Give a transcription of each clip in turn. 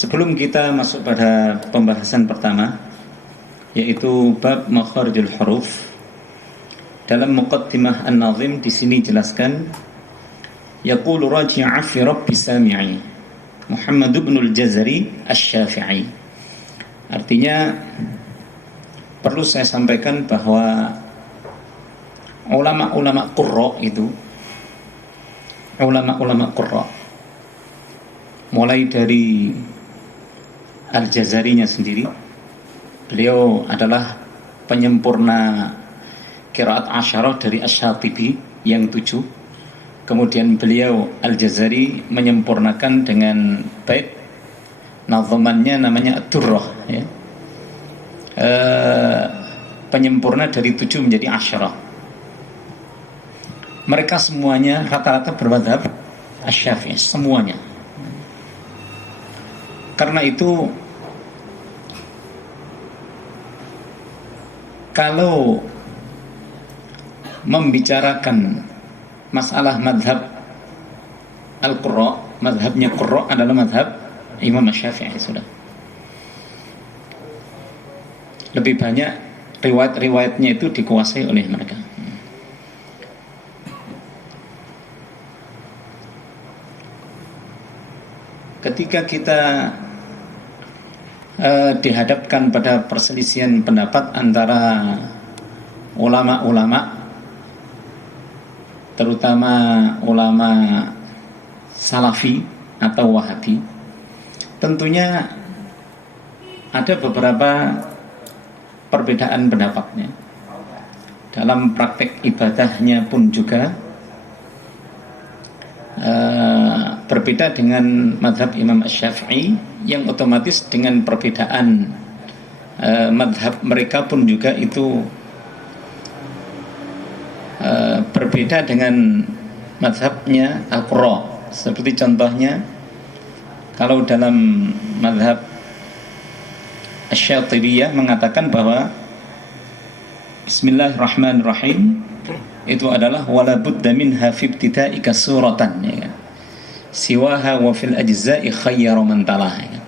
Sebelum kita masuk pada pembahasan pertama, yaitu bab makharijul huruf, dalam muqaddimah An-Nazim di sini jelaskan, yaqulu raji'a fi rabbi sami'i Muhammad ibn al-Jazari asy-Syafi'i. Artinya perlu saya sampaikan bahwa ulama-ulama qurra itu, ulama-ulama qurra, mulai dari Al-Jazarinya sendiri, beliau adalah penyempurna qiraat asyarah dari Asy-Syatibi yang 7. Kemudian beliau Al-Jazari menyempurnakan dengan bait nazamannya namanya Ad-Durrah, ya. Penyempurna dari 7 menjadi asyarah. Mereka semuanya rata-rata bermadzhab Asy-Syafi'i, semuanya. Karena itu kalau membicarakan masalah madhab al-Qurra, madhabnya Qurra adalah madhab Imam Asy-Syafi'i. Sudah lebih banyak riwayat-riwayatnya itu dikuasai oleh mereka. Ketika kita dihadapkan pada perselisihan pendapat antara ulama-ulama, terutama ulama Salafi atau Wahabi, tentunya ada beberapa perbedaan pendapatnya. Dalam praktek ibadahnya pun juga berbeda dengan madhab Imam Asy-Syafi'i, yang otomatis dengan perbedaan madhab mereka pun juga itu berbeda dengan madhabnya Al-Qurra. Seperti contohnya, kalau dalam madhab Asy-Syatibiyah mengatakan bahwa Bismillahirrahmanirrahim itu adalah wala budda minha fi ibtida'ika suratan, ya kan? Siwaha wa fil ajza'i khayyaru man talah, ya kan?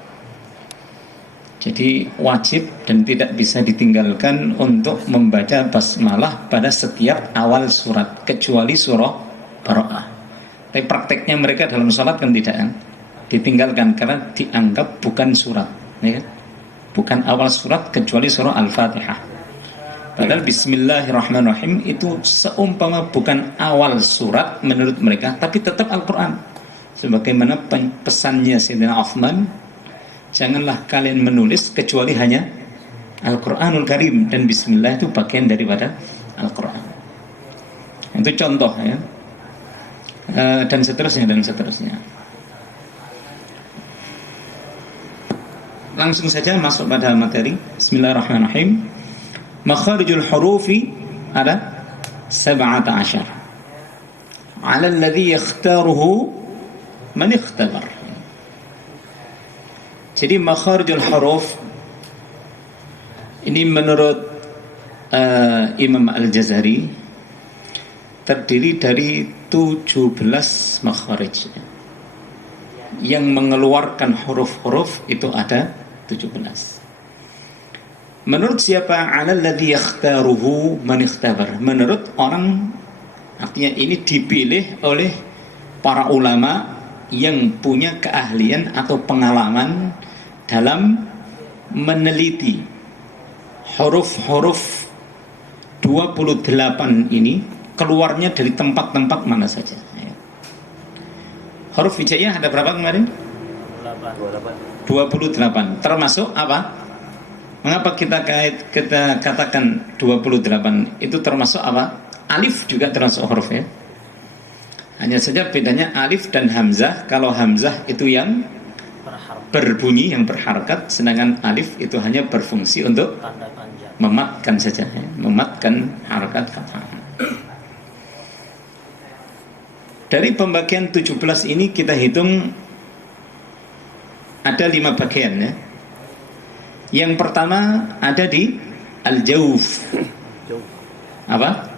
Jadi wajib dan tidak bisa ditinggalkan untuk membaca basmalah pada setiap awal surat, kecuali surah Bara'ah. Tapi prakteknya mereka dalam salat kan tidak, kan? Ditinggalkan karena dianggap bukan surat, ya kan? Bukan awal surat kecuali surah Al-Fatihah. Padahal Bismillahirrahmanirrahim itu seumpama bukan awal surat menurut mereka, tapi tetap Al-Quran. Sebagaimana pesannya Sayyidina Uthman, janganlah kalian menulis kecuali hanya Al-Quranul Karim, dan Bismillah itu bagian daripada Al-Quran. Itu contoh, ya. Dan seterusnya dan seterusnya. Langsung saja masuk pada materi. Bismillahirrahmanirrahim. Makharijul hurufi ada 17. 'Ala alladhi yakhtaruhu man ikhtabar. Jadi makharijul huruf ini menurut Imam Al-Jazari terdiri dari 17 makharij. Yang mengeluarkan huruf-huruf itu ada 17. Menurut siapa? 'Ala alladhi yakhtaruhu man ikhtabar. Menurut orang, artinya ini dipilih oleh para ulama yang punya keahlian atau pengalaman dalam meneliti huruf-huruf 28 ini keluarnya dari tempat-tempat mana saja. Huruf hijaiyah ada berapa kemarin? 28. Termasuk apa? Mengapa kita katakan 28? Itu termasuk apa? Alif juga termasuk huruf, ya. Hanya saja bedanya alif dan hamzah. Kalau hamzah itu yang berbunyi, yang berharakat, sedangkan alif itu hanya berfungsi untuk mematkan saja, ya. Mematkan harakat fathah. Dari pembagian 17 ini kita hitung ada 5 bagian, ya. Yang pertama ada di Al-Jawf. Apa?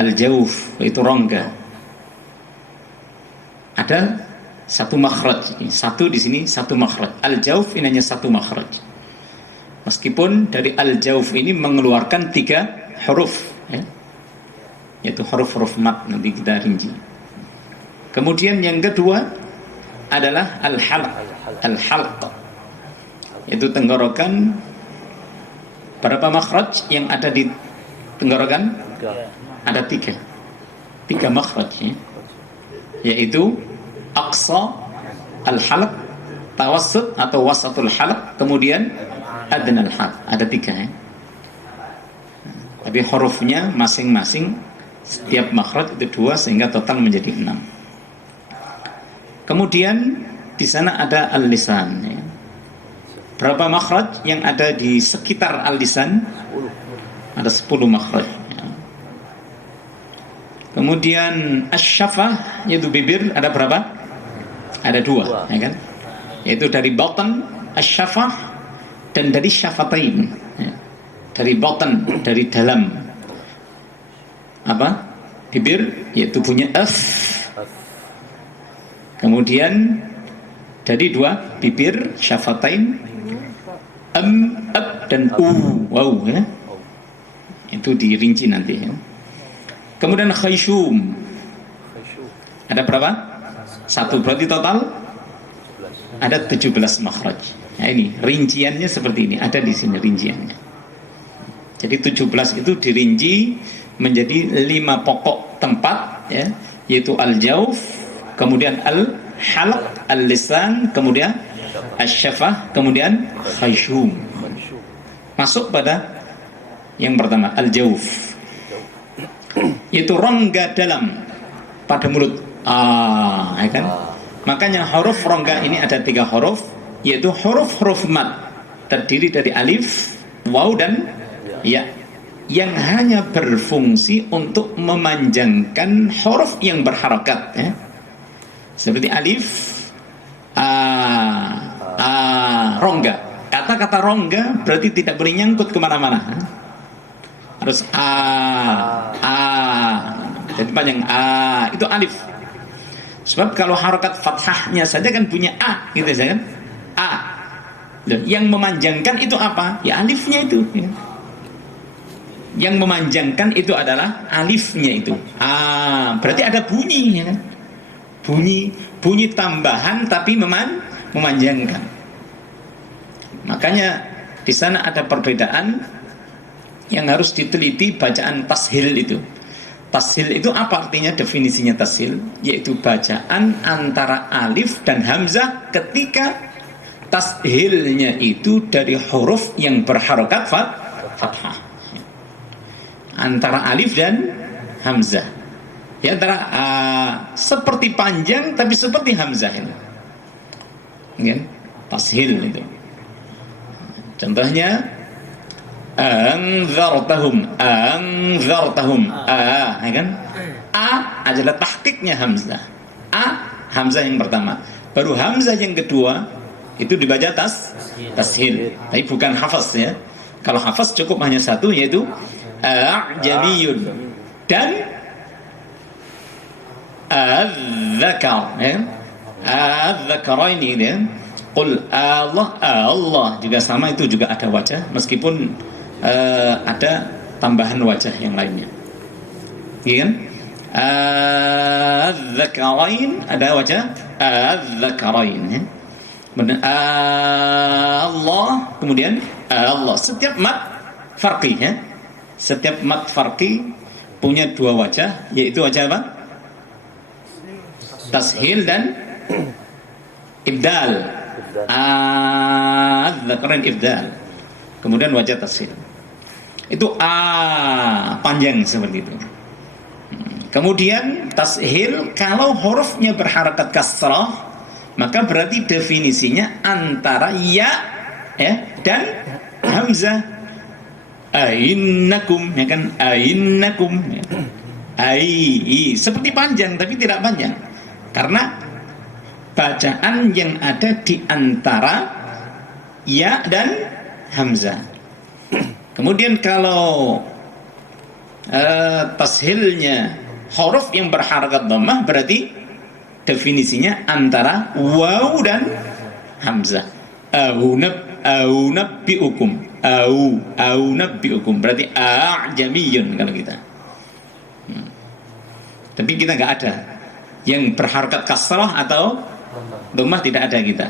Al-Jawf itu rongga. Ada satu makhraj. Satu di sini satu makhraj. Al-jauf ini hanya satu makhraj. Meskipun dari al-jauf ini mengeluarkan 3 huruf, ya, yaitu huruf-huruf mat, nanti kita rinci. Kemudian yang kedua adalah al-halq. Al-halq yaitu tenggorokan. Berapa makhraj yang ada di tenggorokan? Ada 3 makhraj, ya, yaitu aqsa al-halq, tawassut atau wasatul halq, kemudian adnal halq. Ada 3, ya. Tapi hurufnya masing-masing setiap makhraj itu 2 sehingga total menjadi 6. Kemudian di sana ada al-lisan, ya. Berapa makhraj yang ada di sekitar al-lisan? Ada 10 makhraj, ya. Kemudian asy-syafah yaitu bibir ada berapa? Ada 2, ya kan? Yaitu dari batan asy-syafah dan dari syafatain, ya. Dari batan, dari dalam apa? Bibir yaitu punya f. Kemudian dari 2 bibir syafatain ab dan wow, ya. Itu dirinci nanti, ya. Kemudian khayshum ada berapa? 1, berarti total ada 17 makhraj. Nah, ini rinciannya seperti ini, ada di sini rinciannya. Jadi 17 itu dirinci menjadi 5 pokok tempat, ya, yaitu al-jauf, kemudian al-halq, al-lisan, kemudian asy-syafah, kemudian khayshum. Masuk pada yang pertama al-jauf, yaitu rongga dalam pada mulut. Ya kan? Makanya huruf rongga ini ada 3 huruf, yaitu huruf-huruf mat, terdiri dari alif, waw dan ya, yang hanya berfungsi untuk memanjangkan huruf yang berharakat, ya. Seperti alif, rongga. Kata-kata rongga berarti tidak boleh nyangkut kemana-mana, harus jadi panjang itu alif. Sebab kalau harokat fathahnya saja kan punya a, gitu saja kan, a. Dan yang memanjangkan itu apa? Ya alifnya itu, ya. Yang memanjangkan itu adalah alifnya itu. Berarti ada bunyi, ya kan? Bunyi tambahan tapi memanjangkan. Makanya di sana ada perbedaan yang harus diteliti bacaan tashil itu. Tashil itu apa artinya? Definisinya tashil yaitu bacaan antara alif dan hamzah ketika tashilnya itu dari huruf yang berharokat fathah, antara alif dan hamzah, ya, antara seperti panjang tapi seperti hamzah itu, ya, tashil itu. Contohnya anzartahum, ya kan? A adalah tahqiqnya hamzah. Hamzah yang pertama, baru hamzah yang kedua itu dibaca tashil, tapi bukan hafaz, ya. Kalau hafaz cukup hanya 1, yaitu a'jamiyun dan az-zakar, ya. Az-zakaraini, ya. Qul Allah juga sama, itu juga ada wajah, meskipun ada tambahan wajah yang lainnya, iya kan? Az-zakarain ada wajah az-zakarain, ya. Allah, kemudian Allah. Setiap mat farqi, ya. Setiap mat farqi punya 2 wajah, yaitu wajah apa? Tashil dan ibdal. Az-zakarain ibdal. Kemudian wajah tashil. Itu panjang seperti itu. Kemudian tashil kalau hurufnya berharakat kasrah, maka berarti definisinya antara ya dan hamzah. Ainnakum, ya kan? Ainnakum, ya. Seperti panjang tapi tidak panjang, karena bacaan yang ada di antara ya dan hamzah. Kemudian kalau tashilnya huruf yang berharakat dhammah, berarti definisinya antara waw dan hamzah. Au nabbiukum, au nabbiukum, berarti a'jamiyun kalau kita. Tapi kita nggak ada yang berharkat kasrah atau dhammah, tidak ada kita.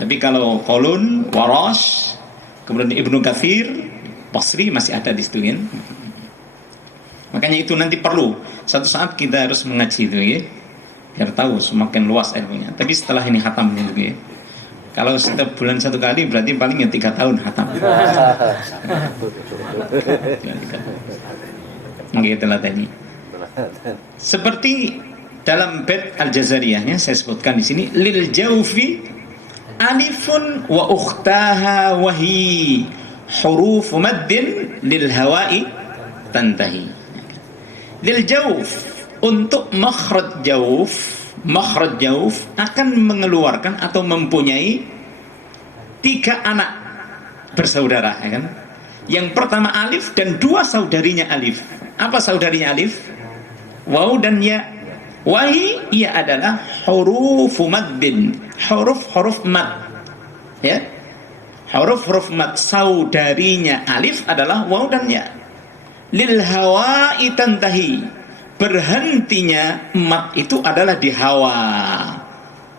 Tapi kalau Qalun, Warash, kemudian Ibnu Katsir, Basri masih ada di situ kan. Makanya itu nanti perlu satu saat kita harus mengaji itu ya, biar tahu semakin luas ilmunya. Tapi setelah ini khatam itu ya. Kalau setiap bulan satu kali berarti palingnya 3 tahun khatam. Begitulah tadi. Seperti dalam bait Al-Jazariyahnya saya sebutkan di sini, lil jawfi alifun wa ukhtaha wa hi huruf maddin lil hawa'i tantahi. Lil jawf, untuk makhraj jawf akan mengeluarkan atau mempunyai 3 anak bersaudara, ya kan? Yang pertama alif dan 2 saudarinya alif. Apa saudarinya alif? Waw dan ya. Wahi, ia adalah huruf maddin, huruf mad, ya, huruf mad. Saudarinya alif adalah waw dan ya. Lil hawa'i tantahi, berhentinya mad itu adalah di hawa.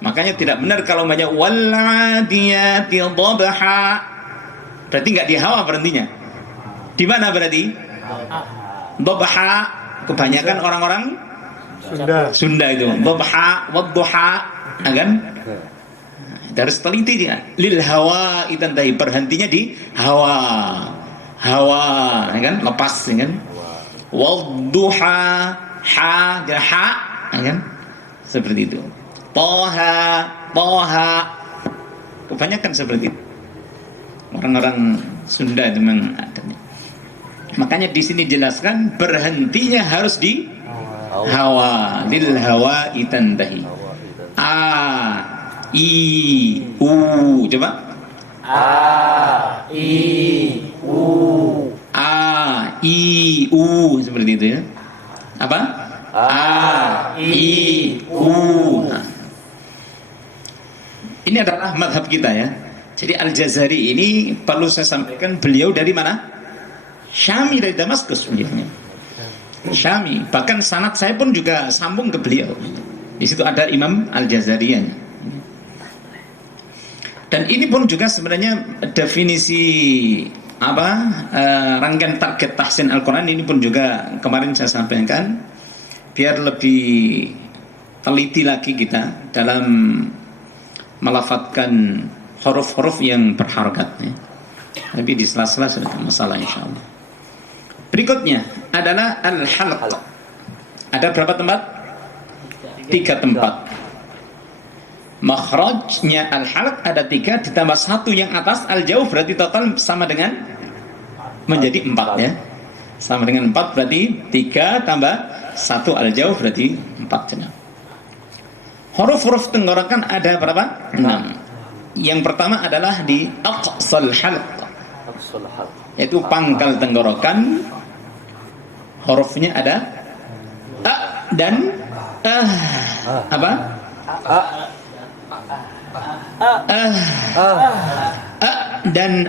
Makanya tidak benar kalau banyak wal'adiyati dhabha, berarti nggak di hawa berhentinya. Di mana berarti? Dhabha, kebanyakan orang-orang Sunda itu dhabha wadduha, kan? Harus teliti dia. Lil hawa itantahi, berhentinya di hawa, kan? Lepas, kan? Wadduha, ha, kan? Seperti itu. Toha, kebanyakan seperti itu. Orang-orang Sunda itu memang ada. Makanya di sini jelaskan berhentinya harus di hawa, lil hawa itantahi. A, I, U, coba. A, I, U. A, I, U, seperti itu ya. Apa? A, I, U. Nah. Ini adalah madhab kita ya. Jadi Al-Jazari ini perlu saya sampaikan, beliau dari mana? Syami, dari Damaskus beliaunya. Syami, bahkan sanad saya pun juga sambung ke beliau. Di situ ada Imam Al-Jazariyah. Dan ini pun juga sebenarnya definisi rangkaian target tahsin Al-Quran ini pun juga kemarin saya sampaikan, biar lebih teliti lagi kita dalam melafatkan huruf-huruf yang berharokat ya. Tapi di sela-sela sudah masalah insyaallah. Berikutnya adalah al-halq. Ada berapa tempat? 3 tempat. Makhrajnya al-halq ada 3 ditambah 1 yang atas al-jauh, berarti total sama dengan menjadi 4 ya. Sama dengan 4 berarti 3 tambah 1 al-jauh berarti 4 jenah. Huruf-huruf tenggorokan ada berapa? 6. Yang pertama adalah di aqsal halq, yaitu pangkal tenggorokan. Hurufnya ada a dan apa? A dan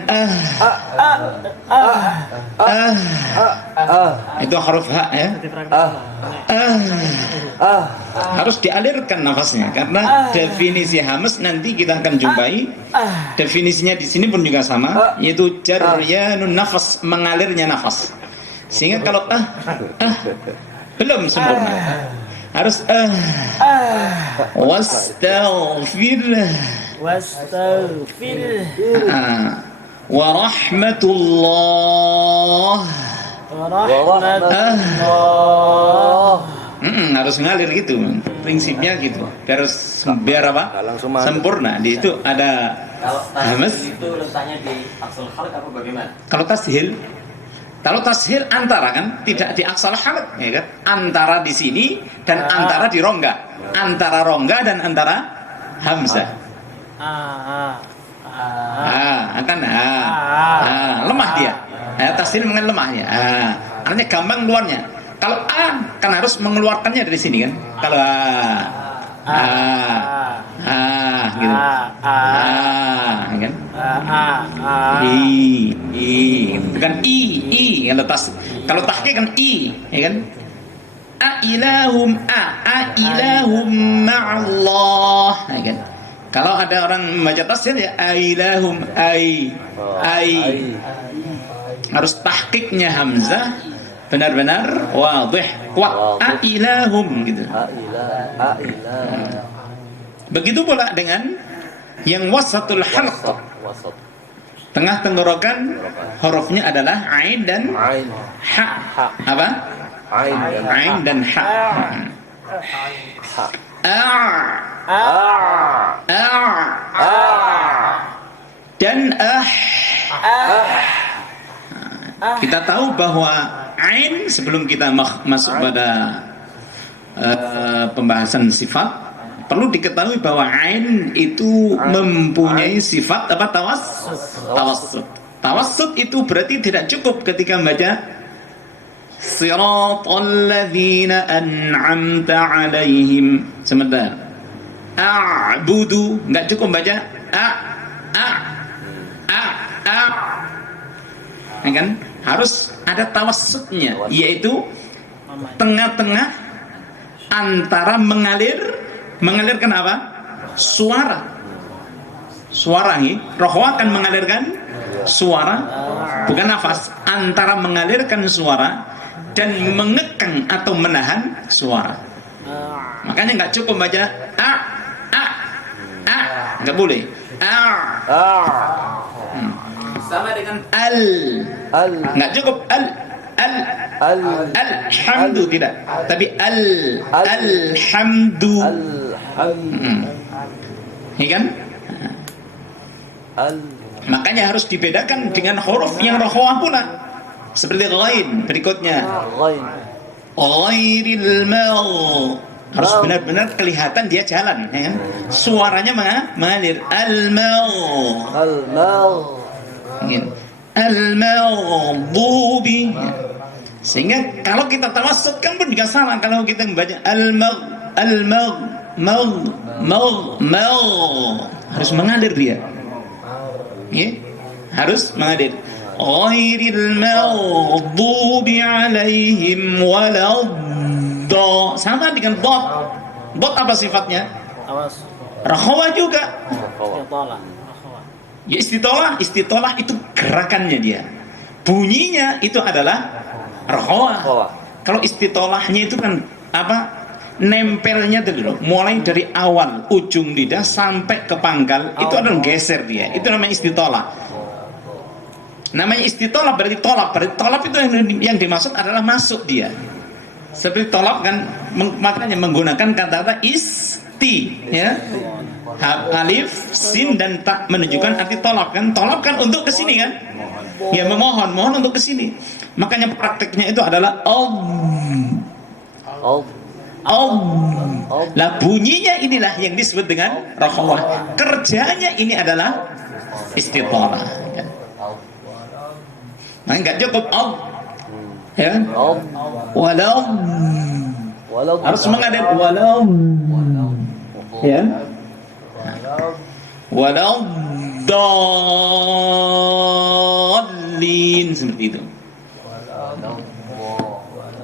itu huruf ha ya. Harus dialirkan nafasnya, karena definisi hamas nanti kita akan jumpai. Definisinya di sini pun juga sama, yaitu jaryanun nafas, mengalirnya nafas. Sehingga kalau belum sempurna, harus wastaghfir wa rahmatullah harus ngalir gitu, prinsipnya gitu, biar apa? Sempurna. Di situ ada hamas. Itu letaknya di aqsal khalq apa bagaimana? Kalau tashil antara, kan tidak di aqsal khalq ya kan? Antara di sini dan antara di rongga, antara rongga dan antara hamzah. Lemah dia. Tashil dengan lemahnya. Artinya gampang keluarnya. Kalau kan harus mengeluarkannya dari sini kan. Kalau gitu. Kan? Bukan i. Kalau tahqiq kan i, ya kan? Ilahum ma'allah, ya kan? Kalau ada orang membaca tafsir ya ilahum harus tahqiqnya hamzah benar-benar wadih kuat ilahum gitu. Begitu pula dengan yang wasatul halq, tengah tenggorokan hurufnya adalah ain dan ha. Apa? Ain dan ha. Dan kita tahu bahwa ain, sebelum kita masuk pada pembahasan sifat, perlu diketahui bahwa ain itu mempunyai sifat apa? Tawassut. Tawassut itu berarti tidak cukup ketika membaca Siratal ladzina an'amta 'alaihim. Sebentar. A'budu, enggak cukup baca kan? Harus ada tawassutnya, yaitu tengah-tengah antara mengalirkan apa? Suara ini, rohwa akan mengalirkan suara, bukan nafas, antara mengalirkan suara dan mengekang atau menahan suara. Makanya nggak cukup baca nggak boleh. Sama dengan nggak cukup alhamdu, tidak, tapi alhamdu. Ini kan? Makanya harus dibedakan dengan huruf yang rohwah pula. Seperti ghain berikutnya. Ghairil mal. Harus benar-benar kelihatan dia jalan, ya kan? Suaranya mengalir. Al-mal. Al-maghdubi. Sehingga kalau kita tawassutkan pun juga salah kalau kita membaca harus mengalir dia. Ya? Harus mengalir. Ghairil maghdubi 'alaihim waladhdallin. Sama dengan dot. Dot apa sifatnya? Rakhawah juga. Ya istitolah itu gerakannya dia. Bunyinya itu adalah rakhawah. Kalau istitolahnya itu kan apa? Nempelnya dulu, mulai dari awal ujung lidah sampai ke pangkal, itu adalah geser dia. Itu namanya istitolah. Namanya istitolah berarti tolap. Berarti tolap itu yang dimaksud adalah masuk dia. Seperti tolap kan, makanya menggunakan kata-kata isti, ya. Alif, sin dan ta menunjukkan arti tolap kan. Tolap kan untuk kesini kan. Ya mohon untuk kesini. Makanya prakteknya itu adalah Lah bunyinya inilah yang disebut dengan rakhawah. Kerjanya ini adalah istitolah. Kan? Nah, enggak cukup ya. Walau harus mengalir ya. Walau dallin, seperti itu.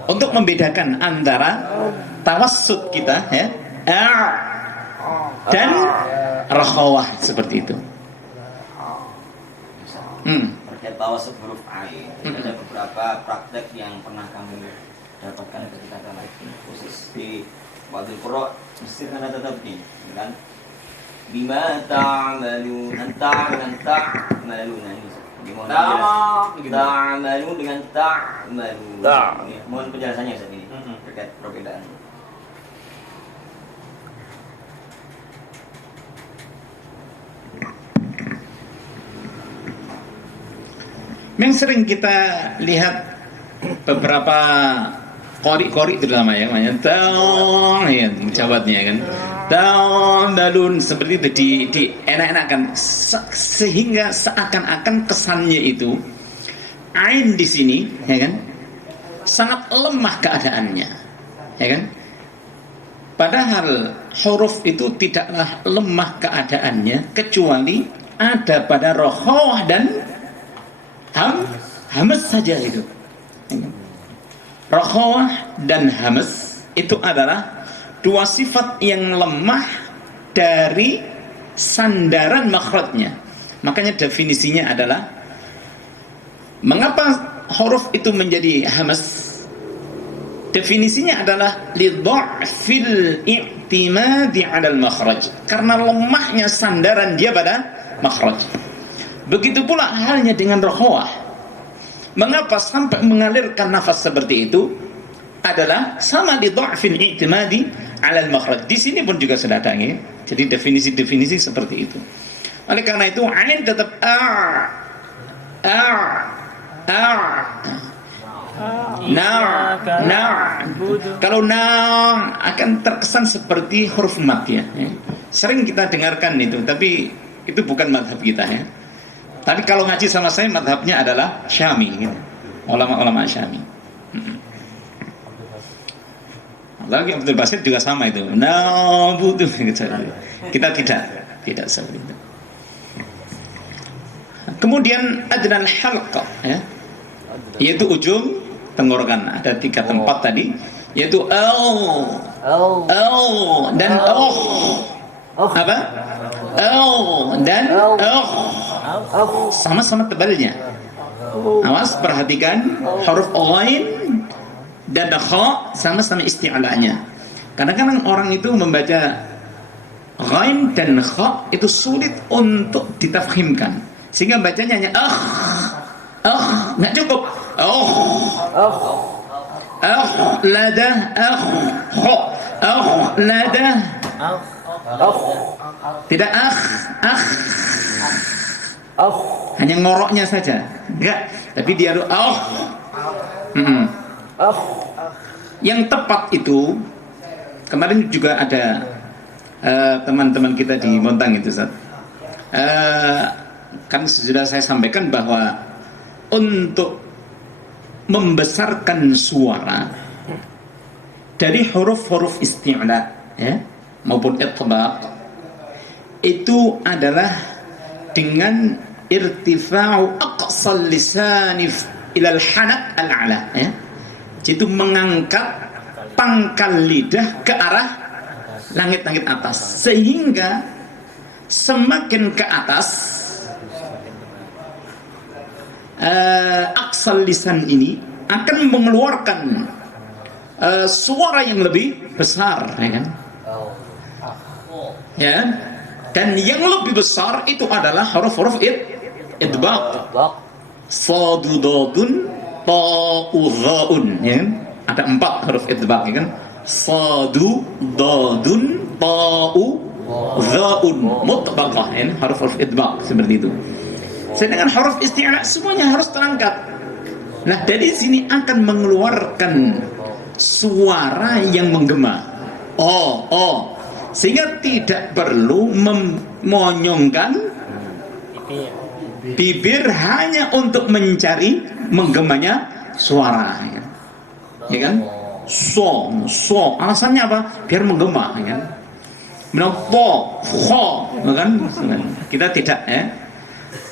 Untuk membedakan antara tawassut kita ya, dan rakhawah seperti itu. Terkait tawassut huruf ain, ada beberapa praktek yang pernah kami dapatkan ketika kami khusus di Wadul Qura Mesir kan ada tabni, kan? Bima ta'malun, ta'malun ini. Ta'malun dengan ta'malun. Mohon penjelasannya saat ini terkait perbedaan. Yang sering kita lihat beberapa kori terutama ya, namanya jawabnya kan, dalun seperti itu di enak-enakan sehingga seakan-akan kesannya itu ain di sini, ya kan, sangat lemah keadaannya, ya kan. Padahal huruf itu tidaklah lemah keadaannya kecuali ada pada rokhawah dan hamas saja itu. Rokhawah dan hamas itu adalah dua sifat yang lemah dari sandaran makhrajnya. Makanya definisinya adalah mengapa huruf itu menjadi hamas? Definisinya adalah lidha'fil i'timadi 'ala al-makhraj. Karena lemahnya sandaran dia pada makhraj. Begitu pula halnya dengan rokhawah. Mengapa sampai mengalirkan nafas seperti itu? Adalah sama lidha'fil i'timadi 'ala al-makhraj. Di sini pun juga sudah ada ya. Jadi definisi-definisi seperti itu. Oleh karena itu ain tetap kalau akan terkesan seperti huruf mat ya. Sering kita dengarkan itu, tapi itu bukan madhab kita ya. Tapi kalau ngaji sama saya madhabnya adalah Syami gitu. Ulama-ulama Syami. Lagi Abdul Basit juga sama itu. Kita tidak seperti itu. Kemudian adnal halqa ya. Yaitu ujung tenggorokan. Ada 3 tempat tadi, yaitu dan apa? Dan sama-sama tebalnya. Awas, perhatikan huruf ghain dan kha sama-sama isti'la'nya. Kadang-kadang orang itu membaca ghain dan kha itu sulit untuk ditafkhimkan, sehingga bacanya hanya nggak cukup. Ladah ladah tidak hanya ngoroknya saja, enggak, tapi dia yang tepat itu. Kemarin juga ada teman-teman kita di Montang itu, Ustaz. Kan sudah saya sampaikan bahwa untuk membesarkan suara dari huruf-huruf isti'la ya, maupun itbaq itu adalah dengan irtifa'u aqsal lisani ila al-hanak al-'ala ya. Itu mengangkat pangkal lidah ke arah langit-langit atas, sehingga semakin ke atas aqsal lisan ini akan mengeluarkan suara yang lebih besar ya kan? Ya, dan yang lebih besar itu adalah huruf-huruf idbaq. Sadu dadun ta'u dha'un ya kan? Ada 4 huruf idbaq ya kan? Sadu dadun ta'u dha'un mutbaqah ya, huruf-huruf idbaq seperti itu. Sedangkan huruf isti'la semuanya harus terangkat. Nah, dari sini akan mengeluarkan suara yang menggema. Sehingga tidak perlu memonyongkan bibir hanya untuk mencari menggemanya suara ya. Ya kan? So. Alasannya apa? Biar menggema ya kan? Kan? Kita tidak ya.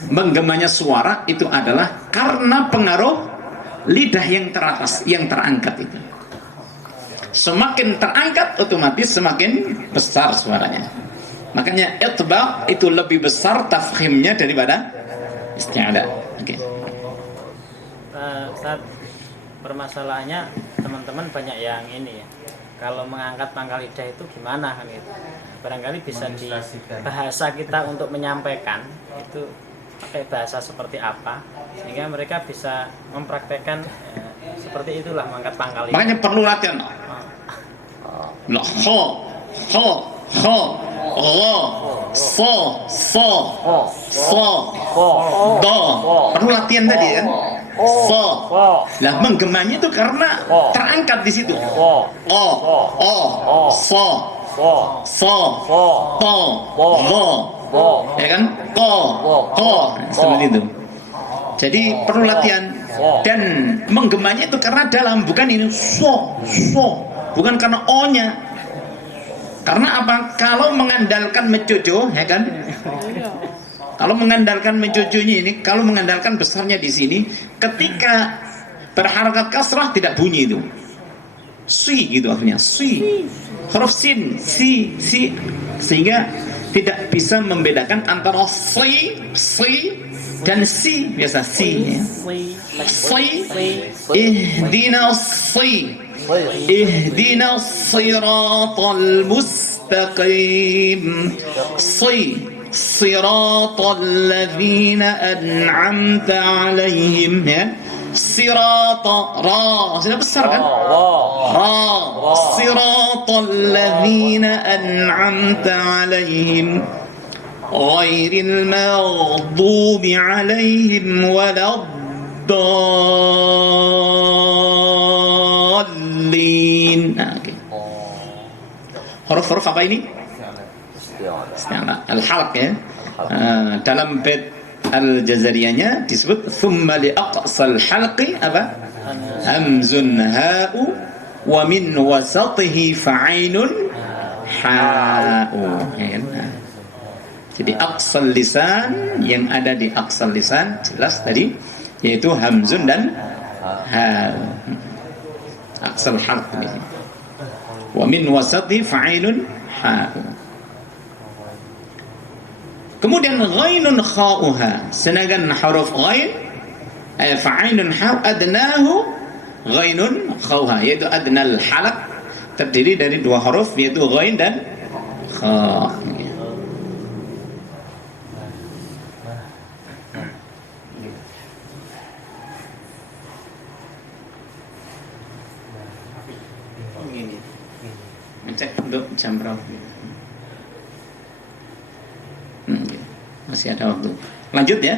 Menggemanya suara itu adalah karena pengaruh lidah yang teratas, yang terangkat itu. Semakin terangkat otomatis semakin besar suaranya. Makanya itbaq itu lebih besar tafkhimnya daripada isti'la. Oke. Saat permasalahannya teman-teman banyak yang ini ya. Kalau mengangkat pangkal lidah itu gimana kan itu? Barangkali bisa di bahasa kita untuk menyampaikan itu pakai bahasa seperti apa sehingga mereka bisa mempraktekkan seperti itulah mengangkat pangkal lidah. Makanya perlu latihan. Perlu latihan tadi kan. Lah menggemanya itu karena terangkat di situ. Ya kan? Seperti itu. Jadi perlu latihan. Dan menggemanya itu karena dalam, bukan ini bukan karena o-nya. Karena apa? Kalau mengandalkan mencucu, ya kan? Kalau mengandalkan mencucunya ini, kalau mengandalkan besarnya di sini, ketika berharakat kasrah tidak bunyi itu. Si gitu artinya, si. Huruf sin, si, sehingga tidak bisa membedakan antara si dan si. Biasa si, ya. Si, ihdina si. اهدنا الصراط المستقيم صراط الذين أنعمت عليهم صراط را sudah besar kan ra صراط الذين أنعمت عليهم غير المغضوب عليهم ولا الضالين. Nah, okay. Huruf-huruf apa ini? Al-halq ya. Dalam bait al-jazariyahnya disebut thumma li aqsal halqi apa? Hamzun ha'u wa min wasatihi fa'ainun ha'u. Jadi aqsal lisan, yang ada di aqsal lisan jelas tadi, yaitu hamzun dan ha. Aqsal harf ini. Wa min wasati fa'ilun ha. Kemudian ghainun kha'uha, sedangkan huruf ghain fa'ilun ha adnahu ghainun kha'uha, yaitu adnal halaq, terdiri dari dua huruf yaitu ghain dan kha. Cek untuk jam berapa? Masih ada waktu. Lanjut ya.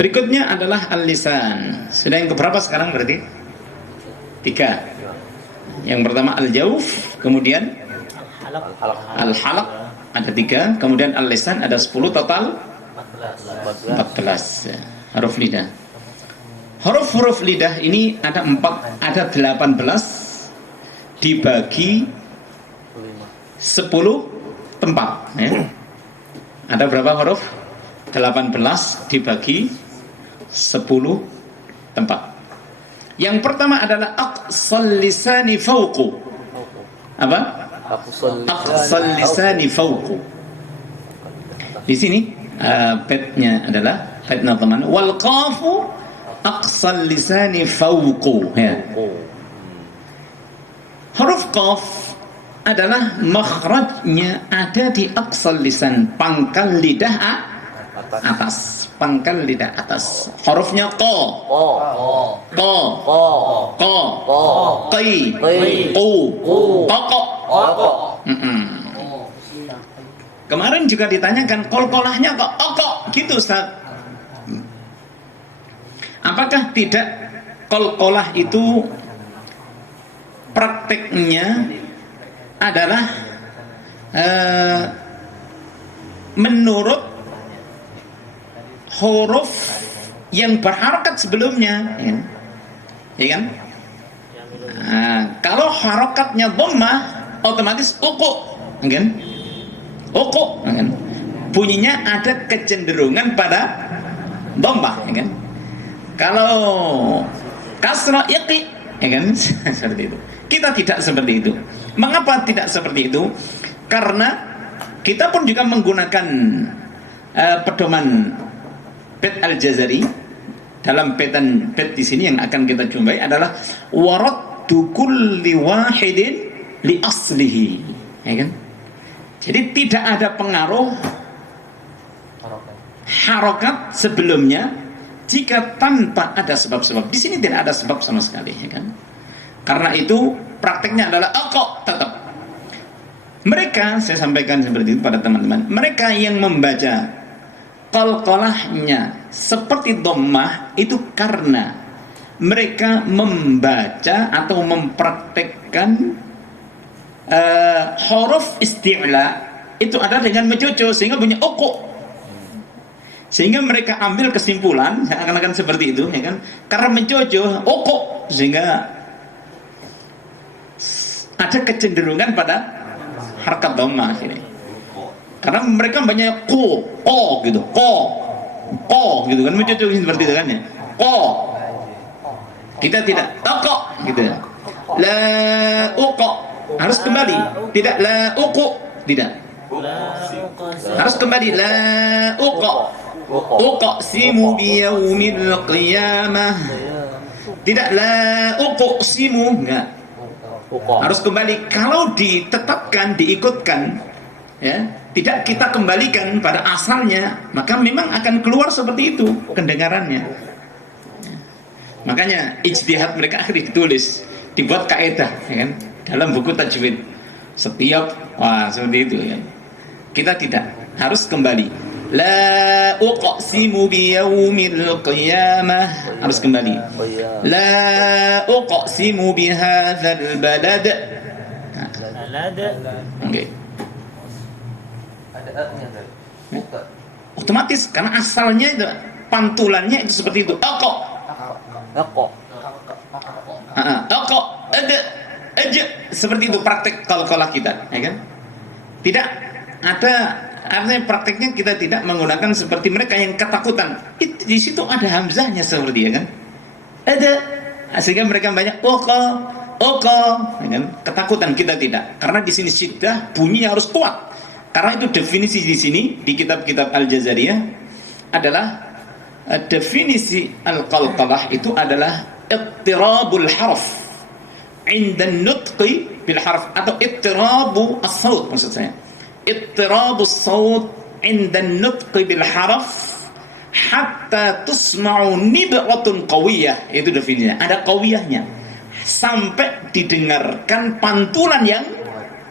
Berikutnya adalah al-lisan. Sudah yang keberapa sekarang berarti? 3. Yang pertama al-jawf, kemudian al-halaq ada 3, kemudian al-lisan ada 10, total 14. Huruf lidah. Huruf-huruf lidah ini ada 18 dibagi 10 tempat ya. Ada berapa huruf? 18 dibagi 10 tempat. Yang pertama adalah aqsal lisani fawqu. Apa? Aqsal lisani fawqu. Di sini baitnya adalah bait nazman wal qafu aqsal lisani fawqu ya. Huruf qaf adalah makhrajnya ada di aqsal lisan, pangkal lidah atas, pangkal lidah atas. Hurufnya qa, qi, qaqa. Kemarin juga ditanyakan qalqalahnya kok gitu Ustaz. Apakah tidak qalqalah itu prakteknya adalah menurut huruf yang berharakat sebelumnya, ya kan? Kalau harakatnya dhammah otomatis uqu, kan? Uqu, kan? Bunyinya ada kecenderungan pada dhammah, ya kan? Kalau kasrah iqi, ya kan? Seperti itu. Kita tidak seperti itu. Mengapa tidak seperti itu? Karena kita pun juga menggunakan pedoman bait al-Jazari. Dalam bait di sini yang akan kita jumpai adalah waraddu kulli wahidin li aslihi, ya kan? Jadi tidak ada pengaruh harokat sebelumnya jika tanpa ada sebab-sebab. Di sini tidak ada sebab sama sekali, ya kan? Karena itu prakteknya adalah kok tetap. Mereka, saya sampaikan seperti itu pada teman-teman, mereka yang membaca qalqalahnya seperti dhammah itu karena mereka membaca atau mempraktekkan huruf isti'la itu adalah dengan mencucu sehingga bunyi uqu. Sehingga mereka ambil kesimpulan akan seperti itu, ya kan? Karena mencucu uqu sehingga ada kecenderungan pada harakat dhammah ini. Karena mereka banyak ko gitu, ko gitu kan, mencontoh seperti itu kan ya, ko. Kita tidak toko gitu, la uko harus kembali, tidak la uku, tidak harus kembali, la uko simu biyaumil qiyamah, tidak la uku simu, enggak, harus kembali. Kalau ditetapkan, diikutkan, ya, tidak kita kembalikan pada asalnya, maka memang akan keluar seperti itu kedengarannya. Makanya ijtihad mereka akhirnya ditulis, dibuat kaidah, ya kan, dalam buku tajwid. Setiap seperti itu ya. Kita tidak, harus kembali. La uqsimu biyaumil qiyamah, harus kembali. La uqsimu bihadzal balad. Oke. Otomatis karena asalnya itu, pantulannya itu seperti itu. Oko, ada, aja seperti itu praktek qalqalah kita, ya kan? Tidak ada, artinya prakteknya kita tidak menggunakan seperti mereka yang ketakutan. Di situ ada hamzahnya seperti, ya kan? Ada, sehingga mereka banyak oko, ya kan? Ketakutan, kita tidak. Karena di sini syiddah bunyinya harus kuat. Karena itu definisi di sini di kitab-kitab Al-Jazariyah adalah definisi al-qalqalah itu adalah ittirabul harf 'inda an-nutqi bil harf, atau ittirabu as-saut, maksud saya. Ittirabus saut 'inda an-nutqi bil harf hatta tusma'u nib'atun qawiyah, itu definisinya. Ada qawiyahnya sampai didengarkan pantulan yang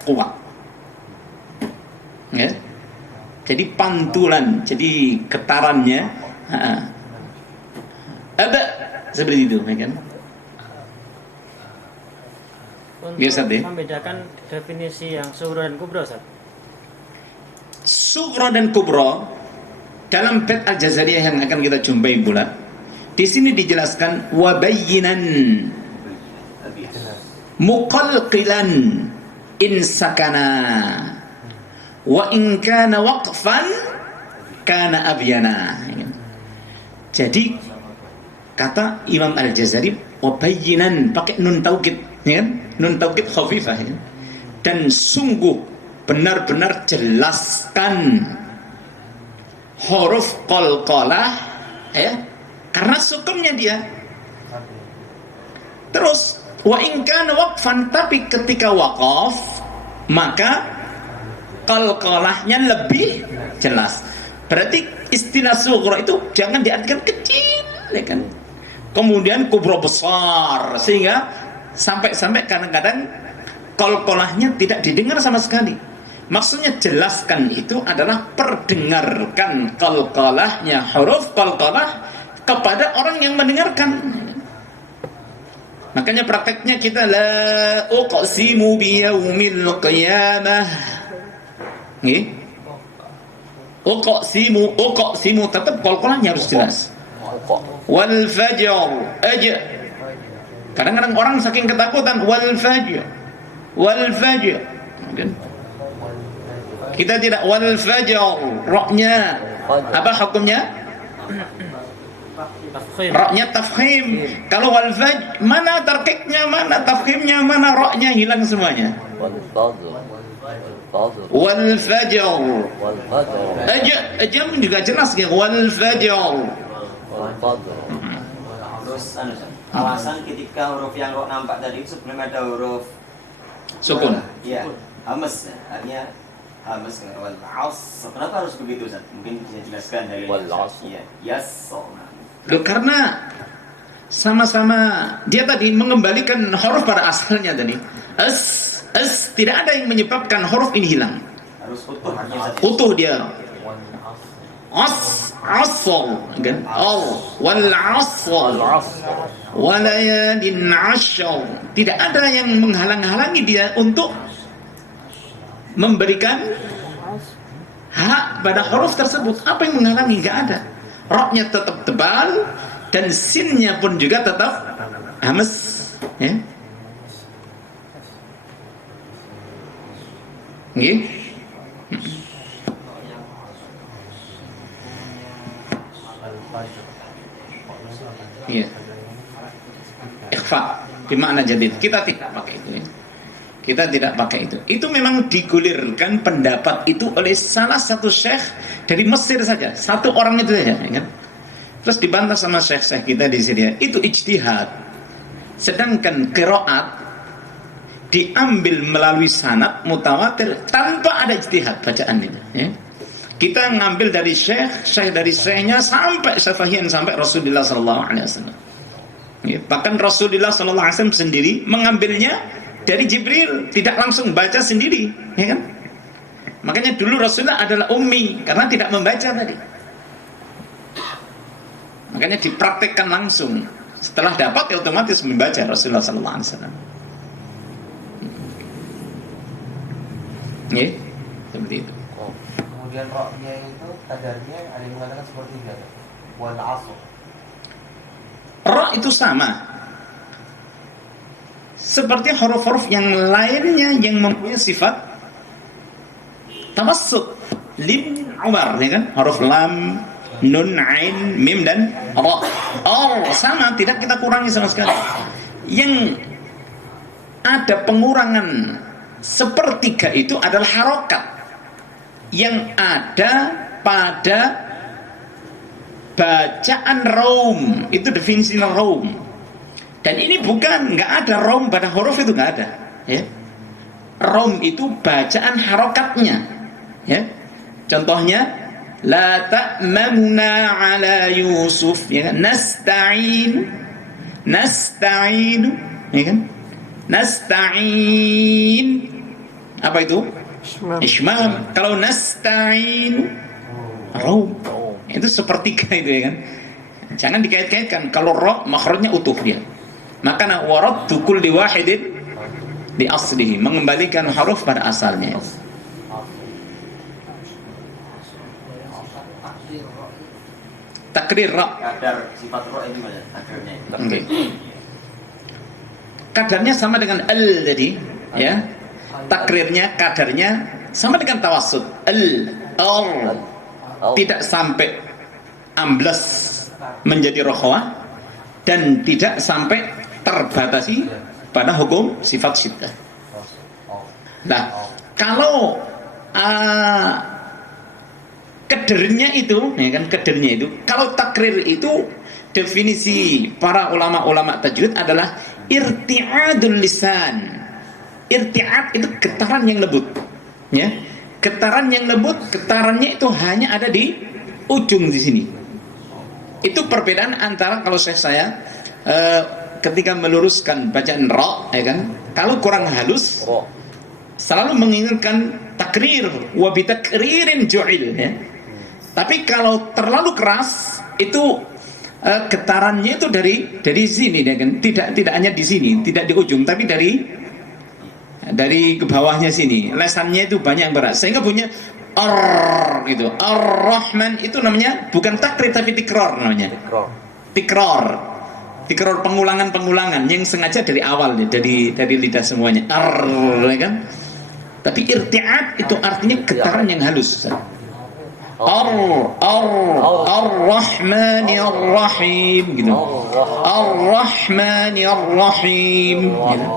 kuat. Ya. Jadi pantulan, jadi getarannya ada seperti itu, ya kan? Untuk membedakan definisi yang sughra dan kubra, Ustaz. Sughra dan kubra dalam bait Al-Jazariyah yang akan kita jumpai pula, di sini dijelaskan wabayyinan muqalqilan in sakana wa in kana waqfan kana abyana. Jadi kata Imam Al-Jazari wabayyinan pakai nun taukid, ya kan? Nun taukid khafifah, ya kan? Dan sungguh benar-benar jelaskan huruf qalqalah, ya, karena sukunnya dia. Terus wa in kana waqfan, tapi ketika waqaf maka qalqalahnya lebih jelas. Berarti istilah sughra itu jangan diartikan kecil, ya kan? Kemudian kubra besar, sehingga sampai kadang-kadang qalqalahnya tidak didengar sama sekali. Maksudnya jelaskan itu adalah perdengarkan qalqalahnya, huruf qalqalah kepada orang yang mendengarkan. Makanya prakteknya kita la uqsimu biyaumil qiyamah. Nggih. Uqsimu tetap qalqalahnya harus jelas. Wal fajr, kadang-kadang orang saking ketakutan wal fajr. Kita tidak wal fajr, roknya apa hukumnya? Roknya tafkhim. Kalau wal fajr, mana tarkiknya, mana tafkhimnya, mana roknya, hilang semuanya. Wal fajr. Ajam juga jelas ya, wal fajr. Terus alasan ketika huruf yang ro nampak tadi itu sebelum ada huruf sukun. Iya, hamas, artinya hamas dengan wal as. Kenapa harus begitu, Ustaz? Mungkin bisa jelaskan dari wal as. Iya, yes. Loh, karena sama-sama dia tadi mengembalikan huruf pada asalnya tadi. Tidak ada yang menyebabkan huruf ini hilang. Harus utuh artinya. Utuh dia. Asal kan? Wal asal. Walayalin ashr. Tidak ada yang menghalang-halangi dia untuk memberikan hak pada huruf tersebut. Apa yang menghalangi? Enggak ada. Roknya tetap tebal dan sinnya pun juga tetap hamas, ya. Nggih. Iya. Ikhfa bermakna jadid. Kita tidak pakai itu ya. Kita tidak pakai itu. Itu memang digulirkan pendapat itu oleh salah satu syekh dari Mesir saja. Satu orang itu saja, ya kan? Terus dibantah sama syekh-syekh kita di Syria. Itu ijtihad. Sedangkan qiraat diambil melalui sanad mutawatir tanpa ada ijtihad bacaan itu, ya. Kita ngambil dari syekh dari syekhnya sampai syafahian sampai Rasulullah sallallahu alaihi wasallam. Ya, bahkan Rasulullah sallallahu alaihi wasallam sendiri mengambilnya dari Jibril, tidak langsung baca sendiri, ya kan? Makanya dulu Rasulullah adalah ummi karena tidak membaca tadi. Makanya dipraktekkan langsung. Setelah dapat ya otomatis membaca Rasulullah sallallahu alaihi wasallam. Ya, seperti itu. Kemudian roknya itu kadarnya ada yang mengatakan sepertiga, wal asr. Ra itu sama seperti huruf-huruf yang lainnya yang mempunyai sifat tawassut. Lim, Umar, ya kan? Huruf lam, nun, ain, mim dan ra. Sama, tidak kita kurangi sama sekali. Yang ada pengurangan sepertiga itu adalah harokat yang ada pada bacaan raum. Itu definisi raum. Dan ini bukan, nggak ada raum pada huruf itu, nggak ada, ya. Raum itu bacaan harokatnya, ya. Contohnya la ta'manna ala Yusuf, ya kan? Nasta'in, ya kan? Nasta'in, apa itu? Ishmam. Kalau nasta'in raum, itu sepertiga itu, ya kan? Jangan dikait-kaitkan. Kalau ra makhrajnya utuh dia. Maka waradtu kulli wahidin di aslihi, mengembalikan huruf pada asalnya. Takrir ra. Kadar sifat ra ini mana? Takdirnya. Okay. Kadarnya sama dengan al tadi, ya. Takrirnya, kadarnya sama dengan tawassut. Tidak sampai ambles menjadi rokhwah dan tidak sampai terbatasi pada hukum sifat syiddah. Nah, kalau kedernya itu, ya kan, kedernya itu, kalau takrir itu definisi para ulama-ulama tajwid adalah irti'adul lisan. Irti'ad itu getaran yang lembut, ya. Getaran yang lembut, getarannya itu hanya ada di ujung di sini. Itu perbedaan antara kalau saya ketika meluruskan bacaan ra, ya kan, kalau kurang halus selalu menginginkan takrir, wa bi takririn ju'il, ya. Tapi kalau terlalu keras itu getarannya itu dari sini, ya kan, tidak hanya di sini, tidak di ujung, tapi dari ke bawahnya sini, lesannya itu banyak yang berat sehingga punya gitu. Ar-Rahman itu namanya bukan takrir tapi tikrar namanya. Tikrar pengulangan yang sengaja dari awal, dari lidah semuanya. Ya kan? Tapi irti'ad itu artinya getaran yang halus. Ar-Rahmanir Rahim gitu. Ar-Rahmanir Rahim gitu.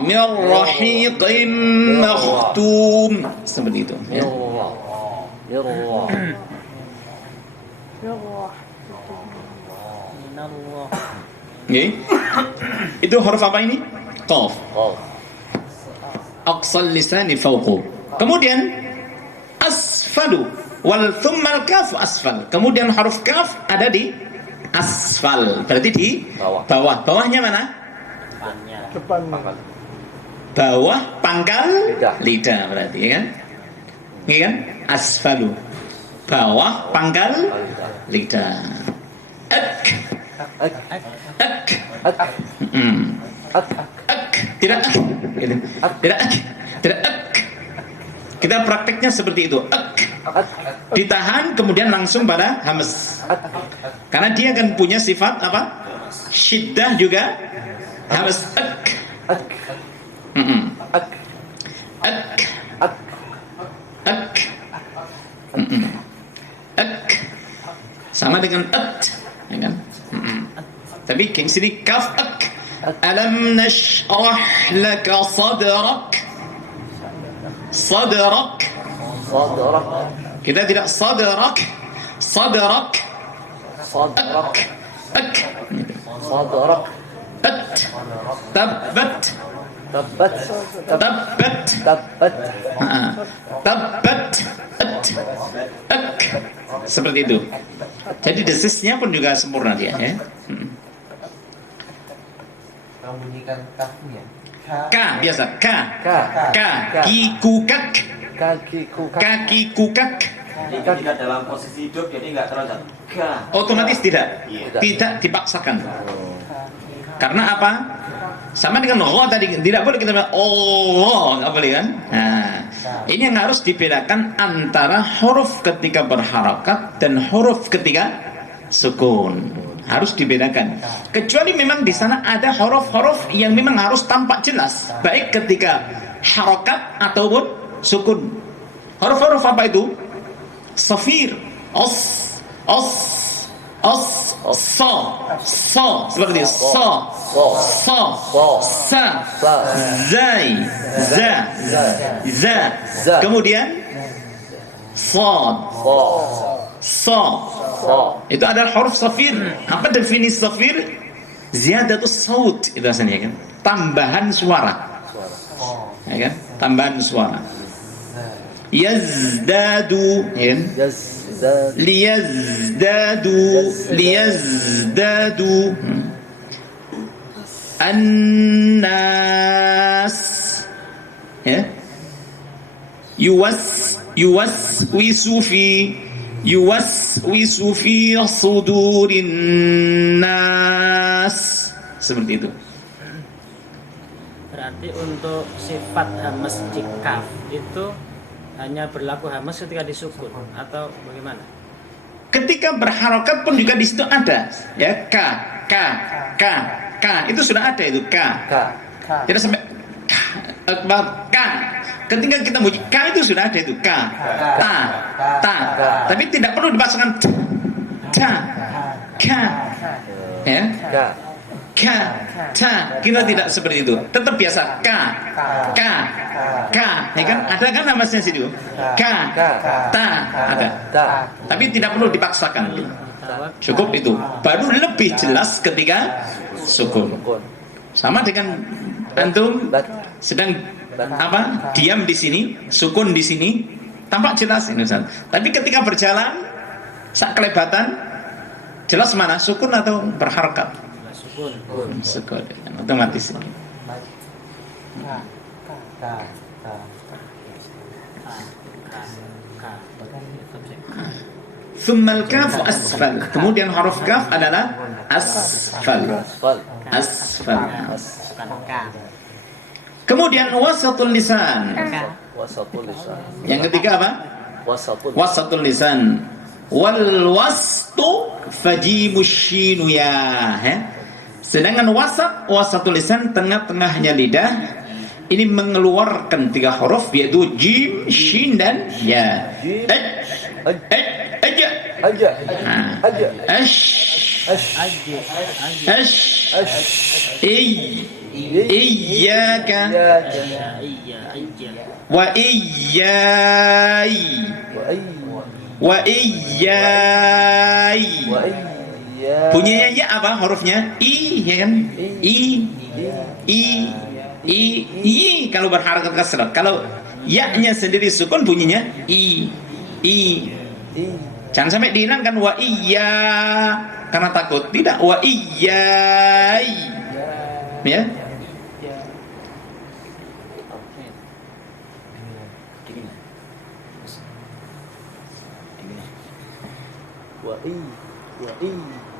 Mirrahiqim makhtum, seperti itu, ya. Itu huruf apa ini? Qaf. Aqsal lisani fawqu. Kemudian asfalu wal thumma al-kaf asfal. Kemudian huruf kaf ada di asfal, berarti di bawah. Bawahnya mana? Depan. Bawah pangkal lidah berarti, ya kan? Iya kan? Asfalu. Bawah pangkal lidah. Ak. Tidak ak. Gitu. Tidak ak. Tidak ak. Kita prakteknya seperti itu. Ak. Ditahan kemudian langsung pada hamas. Karena dia akan punya sifat apa? Syiddah juga. Hamas. Ak. Ak. Ak. Ak. Ak. Sama dengan at, ya kan? Tapi yang sini kaf ak. Alam nashrah laka sadrak. Sadrak. Sadrak. Kita tidak sadrak. Sadrak. Sadrak. Ak. Sadrak. At. Tabbat. Tabbat. Tabbat. Tabbat. Tabbat. At. Ak. Seperti itu. Jadi desisnya pun juga sempurna dia, ya. Membunyikan kafnya. Ka biasa, ka. Ka. Ka. Ki kukak. Kaki kukak. Kaki kukak. Jadi ketika dalam posisi hidup jadi nggak terasa ga. Otomatis tidak. Iya. Tidak dipaksakan. Karena apa? Sama dengan gha tadi, tidak boleh kita bilang Allah, nggak boleh kan? Nah, ini yang harus dibedakan antara huruf ketika berharakat dan huruf ketika sukun. Harus dibedakan. Kecuali memang di sana ada huruf-huruf yang memang harus tampak jelas, baik ketika harakat ataupun sukun. Huruf-huruf apa itu? Safir, os, sa, seperti itu. Sa, zai, za. Kemudian sad, sa. Itu adalah huruf safir. Apa definisi safir? Ziyadatus saut itu asalnya kan. Tambahan suara. Ya kan? Tambahan suara. Yazdadu, ya kan? Liyazdadu. An-nas, ya. Yuwaswisu fi sudurin nas. Seperti itu. Berarti untuk sifat hamas di kaf itu hanya berlaku hamas ketika disukun atau bagaimana? Ketika berharokat pun juga di situ ada, ya, k itu sudah ada itu k. Tidak sampai k. Ketika kita muji k itu sudah ada itu k, ta. Tapi tidak perlu dipaksakan ta, ya, ta. Kita tidak seperti itu. Tetap biasa k, ya kan? Ada kan namanya situ k, ta, ada. Tapi tidak perlu dipaksakan. Cukup itu. Baru lebih jelas ketika sukun. Sama dengan antum sedang apa? Diam di sini, sukun di sini, tampak jelas ini Ustaz. Tapi ketika berjalan sak kelebatan jelas mana sukun atau berharakat? Sukun. Otomatis ini. Thummal kaf asfal. Kemudian huruf kaf adalah asfal. Kemudian wasatul lisan. Yang ketiga apa? Wasatul lisan. Wal wastu fajimus shinu ya. Sedangkan wasatul lisan, tengah-tengahnya lidah, ini mengeluarkan 3 huruf yaitu jim, shin dan ya. Iyyaka wa iyyai. Bunyinya ya apa hurufnya? I, ya kan? I kalau berharakat kasrah. Kalau ya-nya sendiri sukun bunyinya i. Jangan sampai dihilangkan wa iya karena takut. Tidak, wa iyyai. Ya.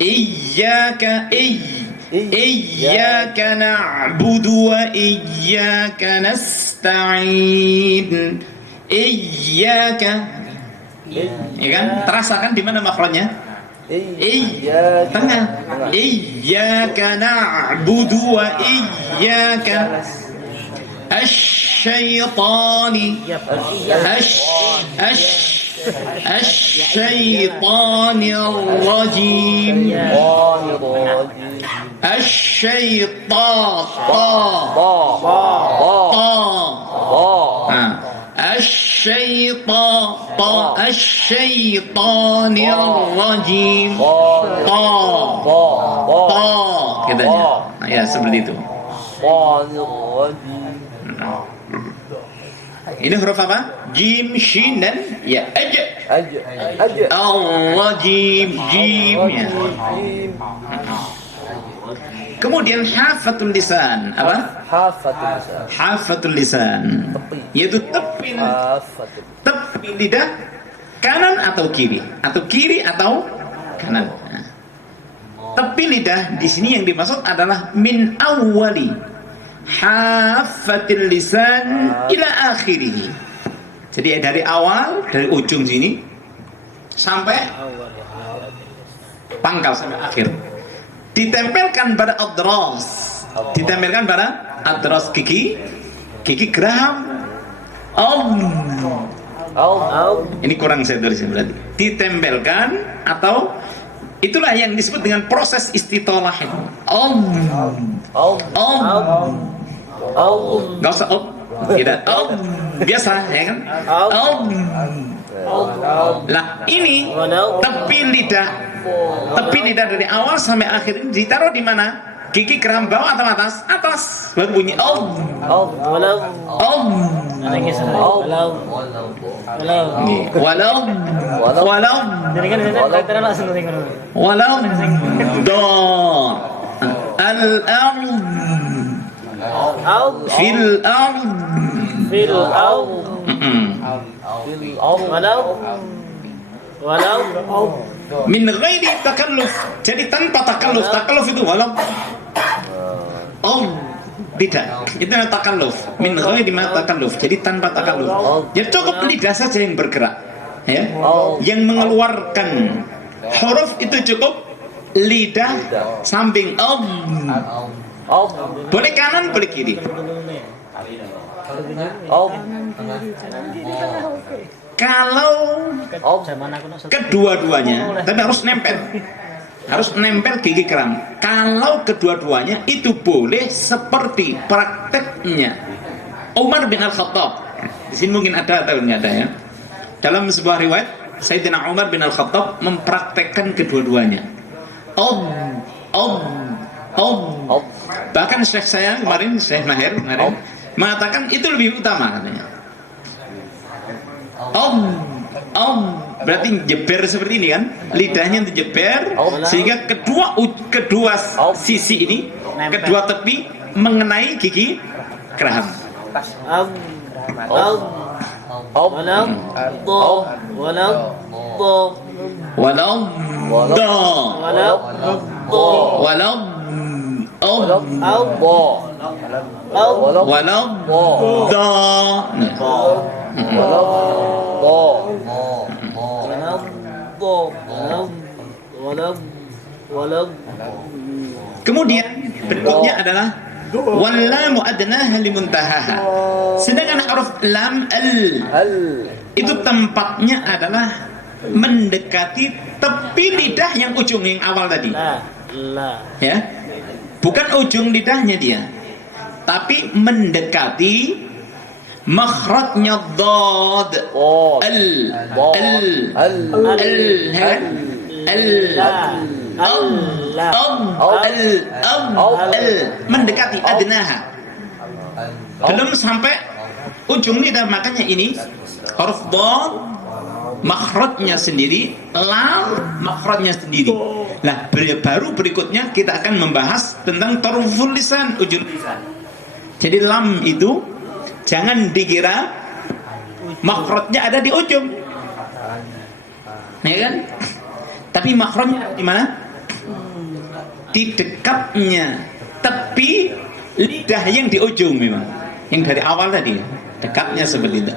Iyyaka na'budu wa iyyaka nasta'in. Iyyaka, ya kan? Terasa kan di mana makhrajnya? Tengah. Iyyaka na'budu wa iyyaka. asyaitani asyaitanir rajim asyaitan asyaitanir rajim kita ya seperti itu. Ini huruf apa? Jim, shin dan ya aja. Al-rajim, jim ya. Kemudian hafatul lisan, apa? Hafatul lisan. Yaitu tepi lidah kanan atau kiri atau kanan. Nah. Tepi lidah di sini yang dimaksud adalah min awwali hafatil lisan ila akhirih. Jadi dari awal, dari ujung sini sampai pangkal sampai akhir. Ditempelkan pada adras, gigi geraham. Ini kurang saya tulis berarti. Ditempelkan atau itulah yang disebut dengan proses istitolah. Nggak usah tidak biasa ya kan. Lah ini tepi lidah dari awal sampai akhir ini ditaruh di mana? Gigi geram bawah atau atas baru bunyi min ghairi takalluf. Jadi tanpa takalluf. Takalluf itu walau tidak. Itu namanya takalluf. Min ghairi takalluf. Jadi tanpa takalluf. Jadi cukup lidah saja yang bergerak. Ya. Yang mengeluarkan huruf itu cukup lidah samping. Boleh kanan, boleh kiri. Kalau kedua-duanya, tapi harus nempel gigi geram. Kalau kedua-duanya itu boleh seperti prakteknya Umar bin Al-Khattab. Di sini mungkin ada atau tidak ada ya. Dalam sebuah riwayat, Sayyidina Umar bin Al-Khattab mempraktekkan kedua-duanya. Bahkan Syekh saya kemarin, Syekh Mahir kemarin mengatakan itu lebih utama katanya. Berarti jeber seperti ini kan, lidahnya dijeber sehingga kedua sisi ini, kedua tepi mengenai gigi geraham. Kemudian berikutnya adalah wallamu adnaha limuntahaha. Sedangkan huruf lam itu tempatnya adalah mendekati tepi lidah yang ujung yang awal tadi. Ya. Bukan ujung lidahnya dia, tapi mendekati makhrajnya dad mendekati adnaha, belum sampai ujung lidah. Makanya ini huruf dad makhrajnya sendiri, lam makhrajnya sendiri. Nah, baru berikutnya kita akan membahas tentang tarful lisan, ujung lisan. Jadi lam itu jangan dikira makhrajnya ada di ujung, ya kan? Tapi makhrajnya di mana? Di dekatnya tepi lidah yang di ujung memang, yang dari awal tadi. Dekatnya seperti itu.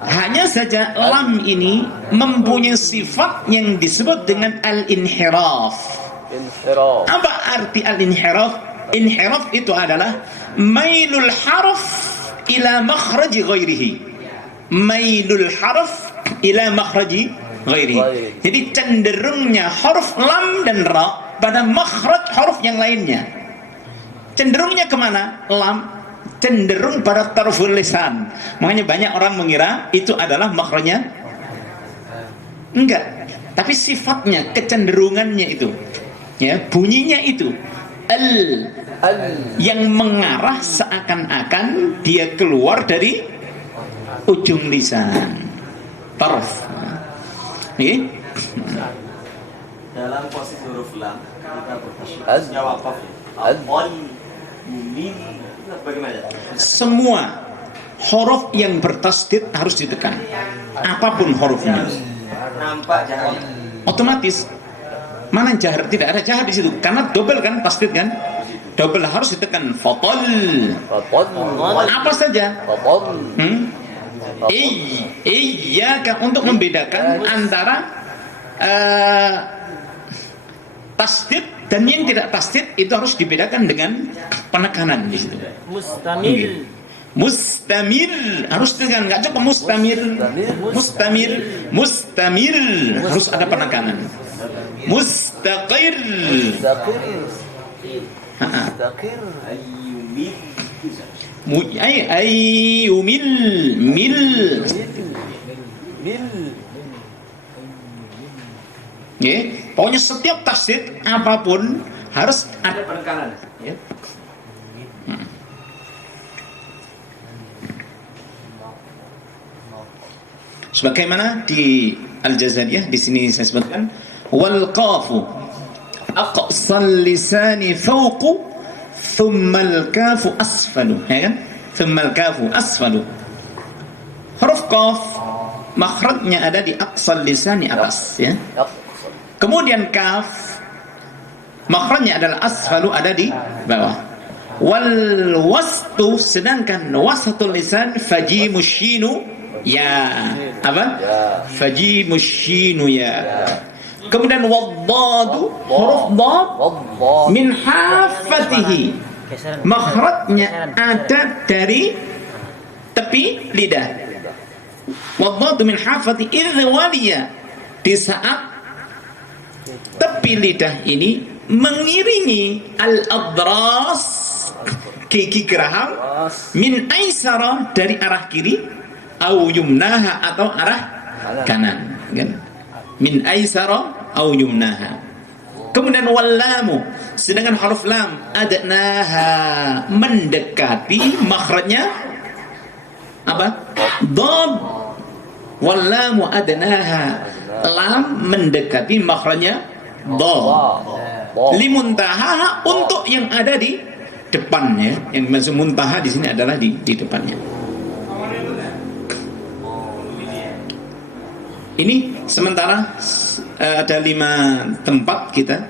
Hanya saja lam ini mempunyai sifat yang disebut dengan al-inhiraf. Inhiraf. Apa arti al-inhiraf? Inhiraf itu adalah mailul harf ila makhraji ghairihi. Mailul harf ila makhraji ghairihi. Jadi cenderungnya huruf lam dan ra pada makhraj huruf yang lainnya. Cenderungnya kemana? Lam cenderung pada tarful lisan. Makanya banyak orang mengira itu adalah makhrajnya. Enggak, tapi sifatnya, kecenderungannya itu, ya, bunyinya itu yang mengarah seakan-akan dia keluar dari ujung lisan, taraf. Okay? Dalam posisi huruf lam kita bertasydid waqaf. Bagaimana? Semua huruf yang bertasydid harus ditekan, apapun hurufnya. Nampak jahar. Otomatis mana jahar? Tidak ada jahar di situ karena double kan, tasydid kan, double harus ditekan. Fatol apa saja. Iyyaka untuk membedakan antara tasydid dan yang tidak tasydid itu harus dibedakan dengan penekanan di situ. Mustamir harus dengan, nggak cukup mustamir harus ada penekanan. Mustaqir ayyumil mil. Ya, pokoknya setiap tasydid apapun harus ada penekanan. Ya. Sebagaimana di Al-Jazariyah di sini saya sebutkan wal qafu aqsal lisani fawqu thumma al-kafu asfalu, ya kan? Thumma al-kafu asfalu. Huruf qaf makhrajnya ada di aqsal lisani atas, ya. Kemudian kaf makhrajnya adalah asfalu, ada di bawah. Wal wastu sedangkan wasatul lisan fajimu shinu ya, apa? Fajimu shinu ya. Kemudian waddadu huruf dad min hafatihi makhrajnya ada dari tepi lidah. Waddadu min hafati idh waliya, di saat tepi lidah ini mengiringi al-adras gigi geraham min aisara dari arah kiri au yumnaha atau arah kanan, kan? Min aisara au yumnaha. Kemudian wallamu sedangkan huruf lam adnaha mendekati makhrajnya apa? Dad. Wallamu adnaha lam mendekati makhrajnya dad. Limuntaha untuk yang ada di depannya, yang maksud muntaha di sini adalah di depannya. Ini sementara ada 5 tempat kita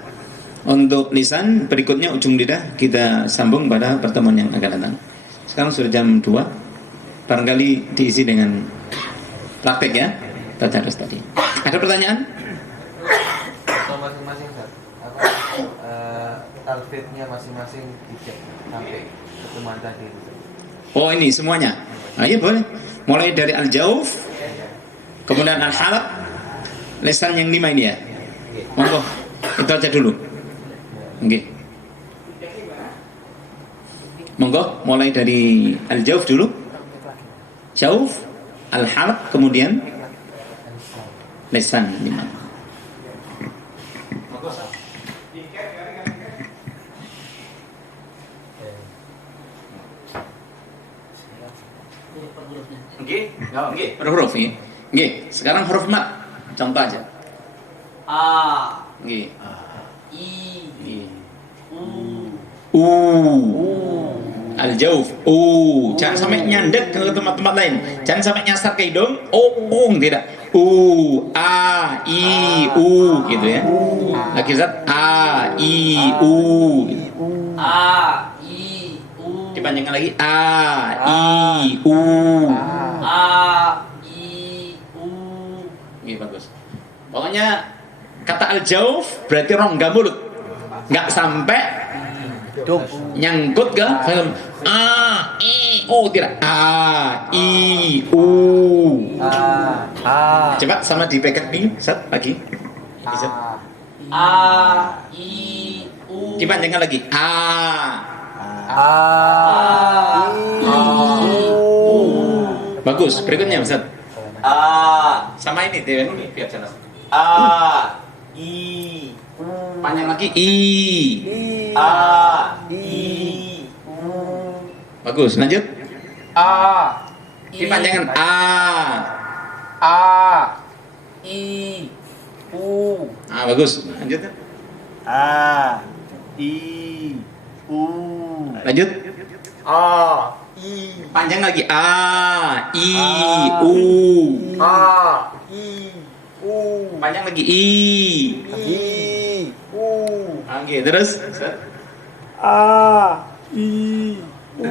untuk lisan. Berikutnya ujung lidah kita sambung pada pertemuan yang akan datang. Sekarang sudah jam 2. Barangkali diisi dengan praktek ya, tadarus tadi. Ada pertanyaan? Masing-masing Ustaz. Talfidnya masing-masing dicek sampai pertemuan tadi. Oh ini semuanya. Nah, iya boleh. Mulai dari al-jauf, kemudian al-halaq, lisan yang 5 ini ya. Monggo, itu aja dulu. Oke. Monggo, mulai dari al-jauf dulu. Jauf, al-halaq, kemudian lisan 5. Oke, berhuruf ya. Oke, sekarang huruf mat. Contoh aja. A, Oke. I, U. Al-jauf. Jangan sampai nyandet ke tempat-tempat lain. Jangan sampai nyasar ke hidung. Tidak. A, I, U gitu ya. Lagi Zat. A, I, U. A, I, U. Dipanjangkan lagi. A, I, U. A, I, U. Oke, bagus. Pokoknya kata al-jauf berarti rongga mulut. nggak sampai nyangkut ke film a i u, tidak a i u. Coba sama dipegang nih Ustaz lagi. Bisa. A I U. Dipanjangkan lagi a U. bagus. Berikutnya Ustaz A sama ini Dewan ini biar jelas. A I Panjang lagi i. A I Bagus. Lanjut. A Dipanjangkan a. I U Ah, bagus. Lanjut. A I U. Lanjut. A I Panjang lagi a i u. A I U Panjang lagi i. I U Oke, terus. A I U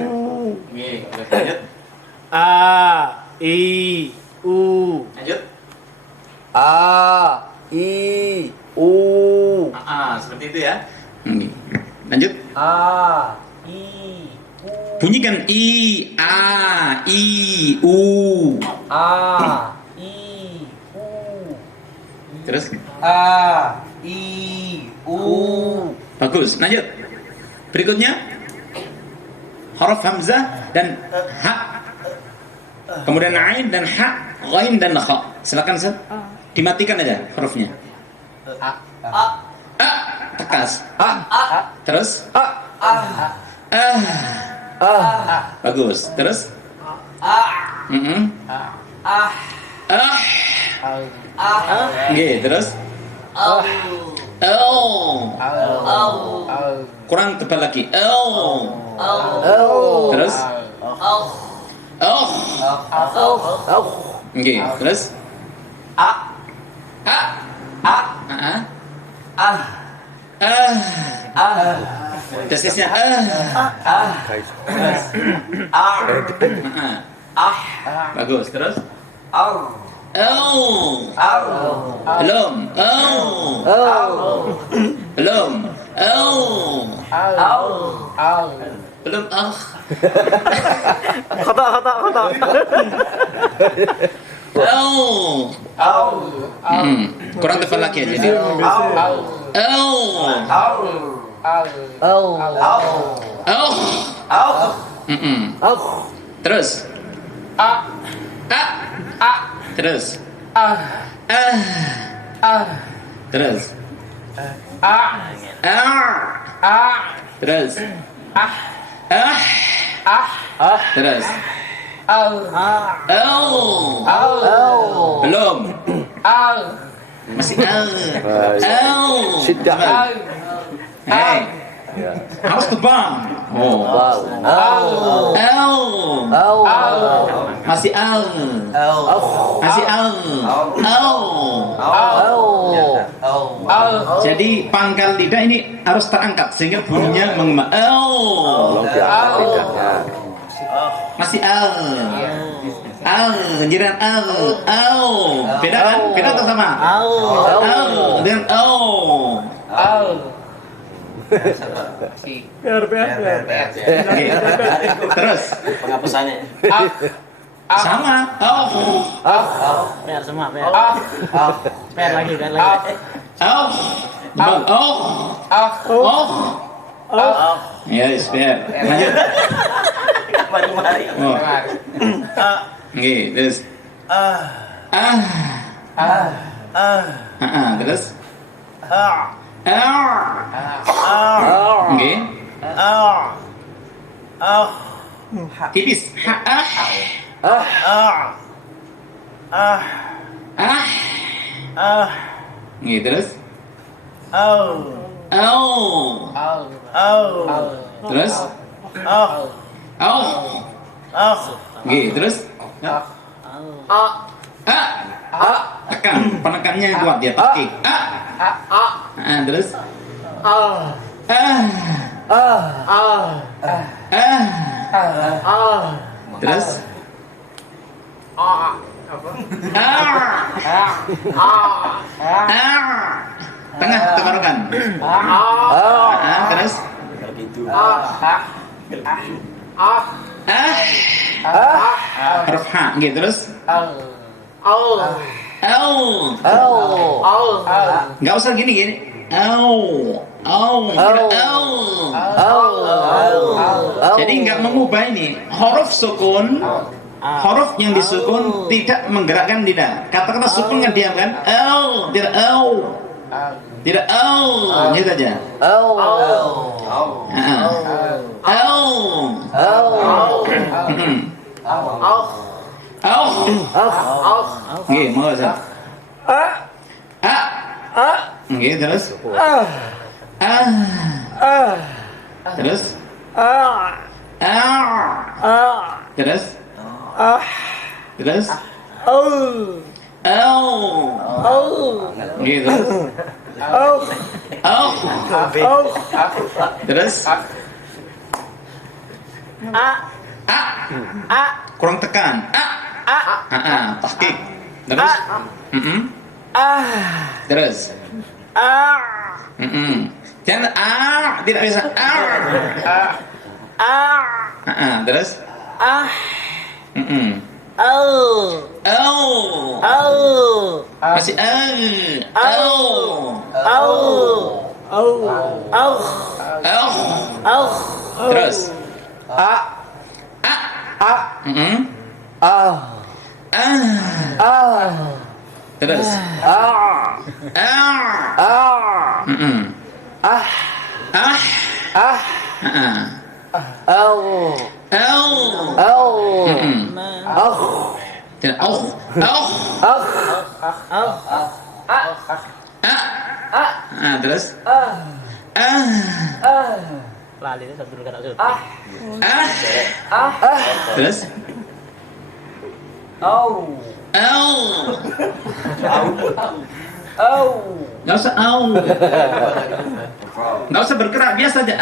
Oke, lanjut. A I U. Lanjut. A I U Seperti itu ya. Oke. Lanjut. A I U Bunyikan i, a, i, u. A I U Terus. A I U Bagus. Lanjut. Berikutnya huruf hamzah dan ha. Kemudian ain dan ha, ghain dan kha. Silakan Ustaz. Dimatikan aja hurufnya. A, tekas. Terus. Bagus. Terus. Oke, terus. Kurang tebal lagi. Terus. Oke, terus. Tesisnya bagus. Terus. Belum. Belum. Belum. Kata. Kurang tebal lagi ya jadi. Terus. Terus. Terus. Terus. Terus. Belum. Masih Hey. Harus tebal. Masih Masih Jadi pangkal lidah ini harus terangkat sehingga bunyinya mengema. Masih jiran beda kan? Beda atau sama? Dan terus Penghapusannya. sama. Per semua, per. Per lagi. Yes, per. Lanjut. Mari. Oke, terus. Terus. Oke. Tipis. Oke, terus. Terus. Oke, terus. Tekan, penekannya kuat ya, oke. Terus. Terus. Tengah tenggorokan. Terus Begitu. huruf H gitu terus nggak usah gini jadi nggak mengubah ini huruf sukun huruf yang disukun tidak menggerakkan lidah kata-kata sukun kan diam kan tidak gitu aja Nggih, mau Ustaz. Nggih, terus. Terus. Terus. Terus. Nggih, terus. Terus. Kurang tekan. Tahqiq. Terus. Terus. Jangan tidak bisa. Terus. Masih terus. Terus. Tidak. Terus. Lali itu satu kata itu. Terus. Nggak usah nggak usah bergerak biasa aja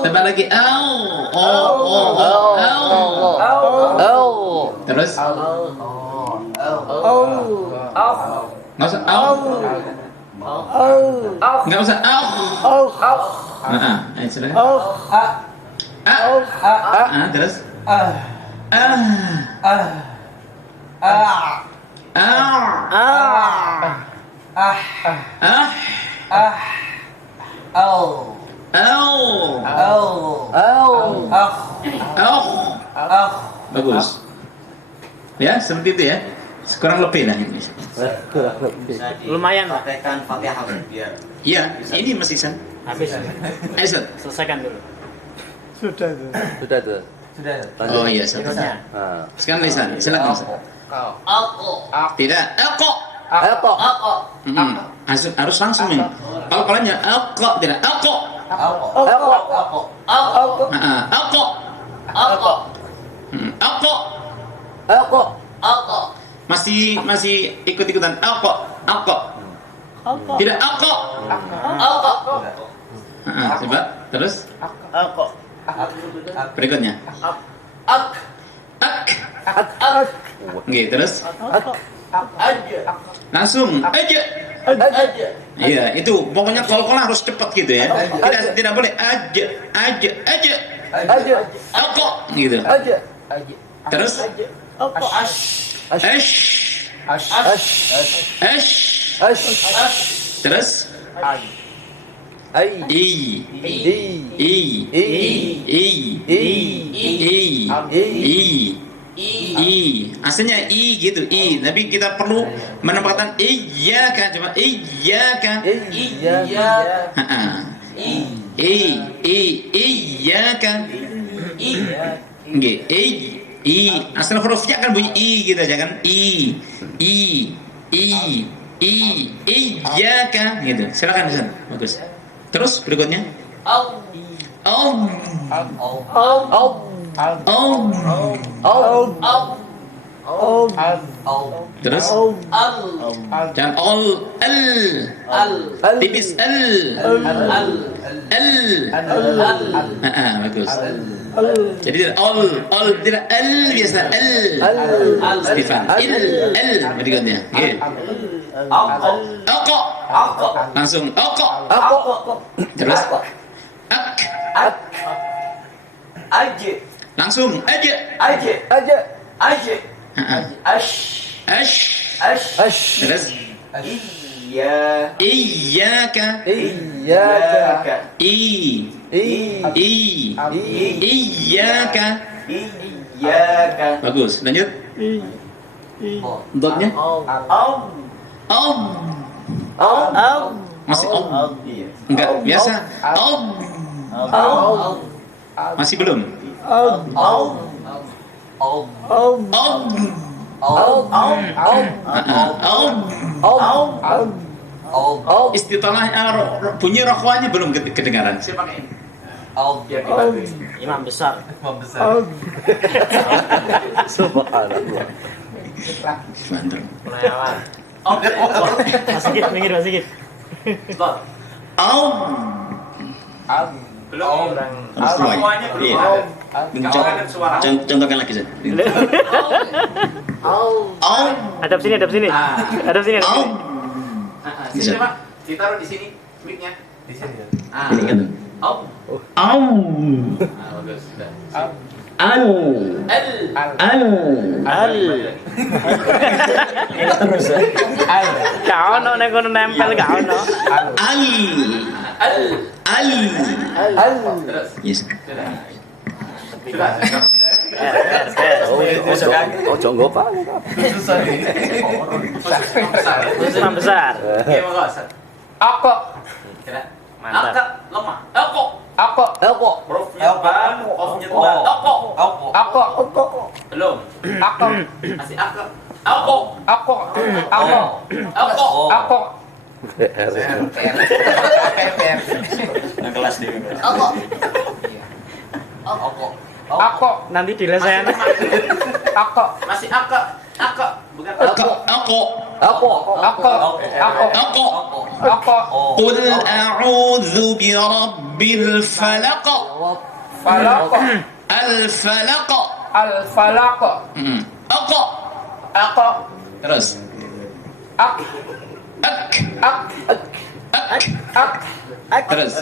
tambah lagi terus nggak usah nggak usah terus bagus ya seperti itu ya kurang lebih lah ini Lumayan, Pak. Praktekkan Fatihah biar. iya ini masih san Habis. Selesaikan dulu. Sudah tuh. oh iya Berikutnya. sekarang lisan silakan Ustaz. Tidak harus langsung nih kalau kalian tidak masih ikut-ikutan tidak coba terus berikutnya Oke, terus langsung aja. Iya, itu pokoknya kalau harus cepat gitu ya. Tidak boleh aja. Gitu. Terus terus aslinya gitu tapi kita perlu menempatkan iyyaka coba iyyaka iyyaka nggih asal hurufnya kan bunyi gitu aja kan iyyaka gitu silakan Ustaz bagus terus berikutnya terus jangan tipis bagus jadi tidak biasa Stefan berikutnya Oko. Langsung oko. Terus ak. Aja. Langsung aja. Ash. Terus iyyaka. Iyyaka. Bagus. Lanjut. Dotnya. Masih enggak biasa. Masih belum. Istitalah bunyi rokoannya belum kedengaran. Siapa pakai ini? Imam besar. Subhanallah. Mantap. Mulai awal. Mas Sigit, minggir Mas Sigit. Belum. Harus keluar. Rokoannya belum Iya. ada. Contohkan lagi Zat. Hadap sini. Hadap sini. Bisa. Pak. Ditaruh di sini mic-nya. Di sini ya. Ini kan. Bagus. Sudah. Al. Gak ono nek kono nempel gak ono. Yes. Susah besar. Oke, monggo. Mantap. Lemah. Hurufnya ban, qafnya tebal. Belum. Masih kelas di Nanti dilesain. masih bukan Qul a'udzu birabbil falaq. Al-falaq. Terus. Terus.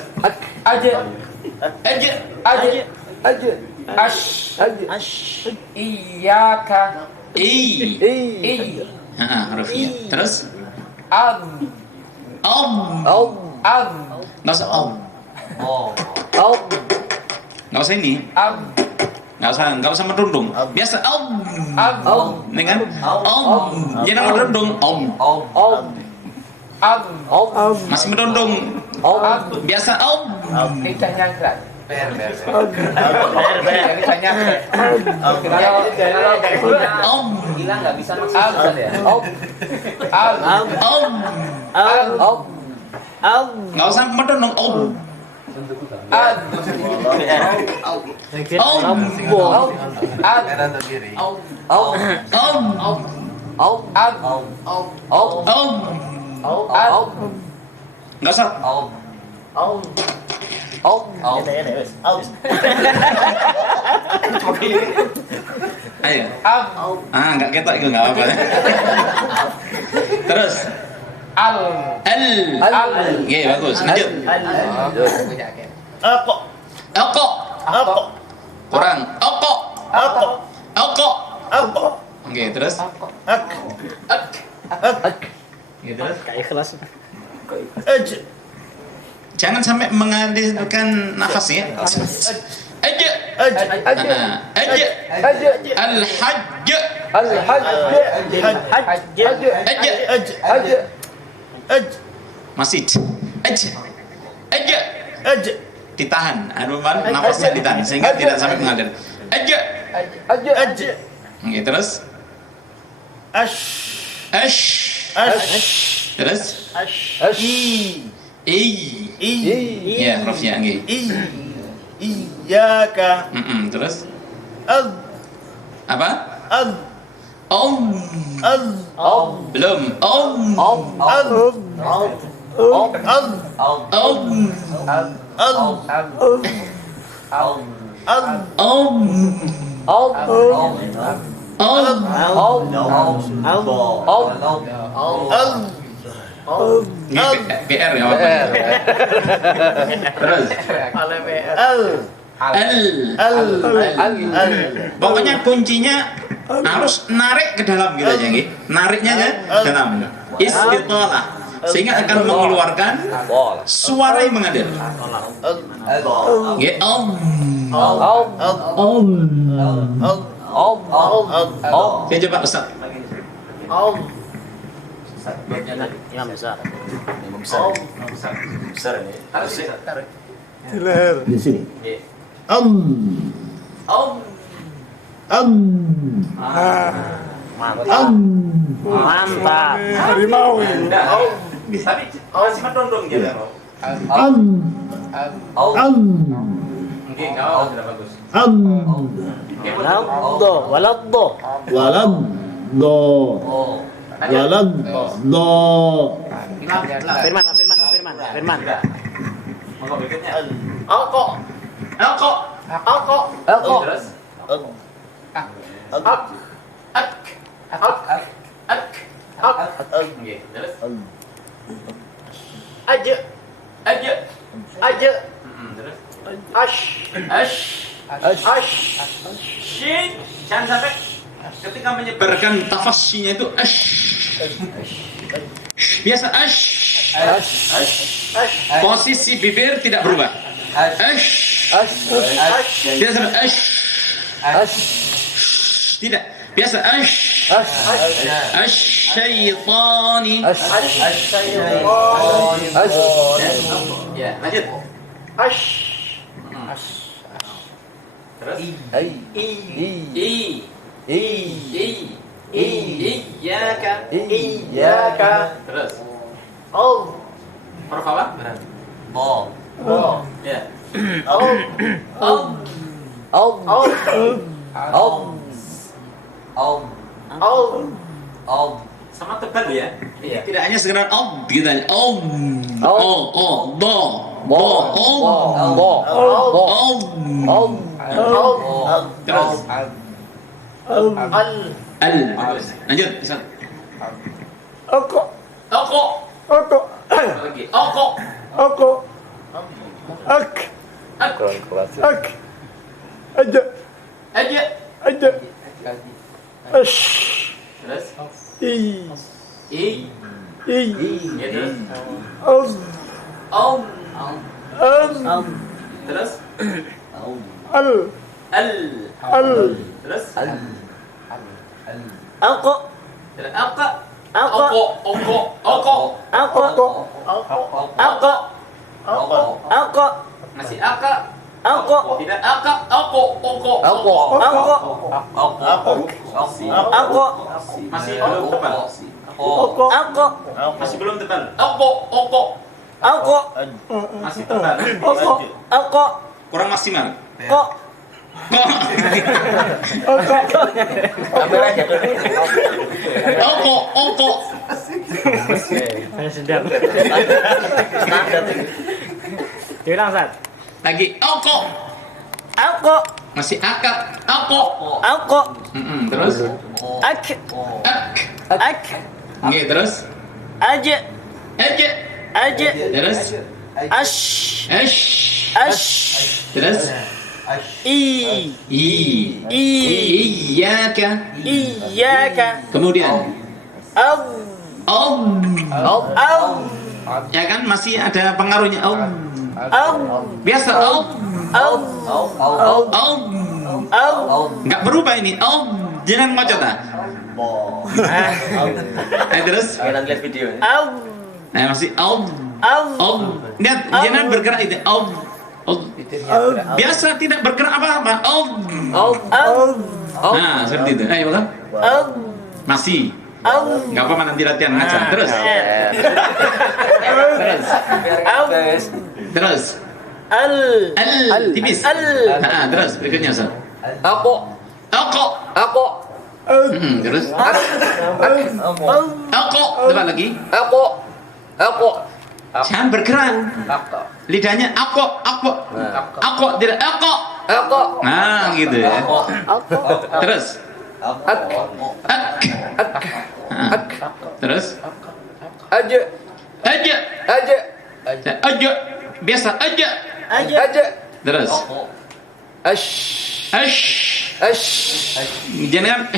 Iyyaka. Harusnya. Terus. Nggak usah nggak usah ini. Nggak usah merundung. Biasa dengan jangan merundung. Masih merundung. Biasa Kita nyangkrak. Ber. hilang nggak bisa maksudnya ya. nggak usah merundung. Nggak usah. Ayo. Nggak ketok itu nggak apa-apa. Terus. Oke, bagus. Lanjut. Kurang. Oke, terus. Oke, terus. Kayak ikhlas. Jangan sampai mengalihkan nafasnya. Aja. Masih. Aja. Ditahan. Nafasnya ditahan sehingga tidak sampai mengalir. Aja. Oke, terus. Terus. Ya, hurufnya nggih. Iyyaka. Terus. Ad. Apa? Ad. Belum. PR ya apa? Terus Oleh PR. pokoknya kuncinya harus narik ke dalam gitu aja gitu. Nariknya ya dalam. Istitalah sehingga akan mengeluarkan suara yang mengalir. Ya Saya coba Ustaz. Yang besar. Besar ini. Harusnya. Di sini. Mantap. Harimau ini. Tapi masih mendondong gitu. Oke, kau sudah bagus. Waladdo. Walad do. Walad do. Firman. Maka berikutnya. Alko. Terus. Oke, terus. Aja. Terus. Shin. Jangan sampai ketika menyebarkan Tafasyinya itu biasa posisi bibir tidak berubah. Biasa tidak biasa asyaitani. Ya, lanjut. Terus. Iyyaka. Terus. Huruf apa? Ya. Sama tebal ya. Iya. Tidak hanya sekedar gitu aja. Terus. Lanjut. Ustaz. Lagi. Aja. Terus. Ya, terus. Terus. Terus. Alko. Masih aka. Tidak masih belum tebal. Masih belum tebal. Masih tebal. Kurang maksimal. Kok. Sedap. Diulang, Sat. Lagi Alko. masih akak Alko. Terus Ak. Oke, terus Aja. terus terus Iyaka. Kemudian ya kan masih ada pengaruhnya biasa nggak berubah ini jangan ngocot terus Kita lihat video. masih lihat jangan bergerak itu biasa tidak bergerak apa-apa nah seperti itu ayo kan masih nggak apa-apa nanti latihan ngaca terus terus tipis terus berikutnya Ustaz terus depan lagi jangan bergerak lidahnya tidak nah gitu ya terus terus Aja. Aja. Biasa aja. Terus. Jangan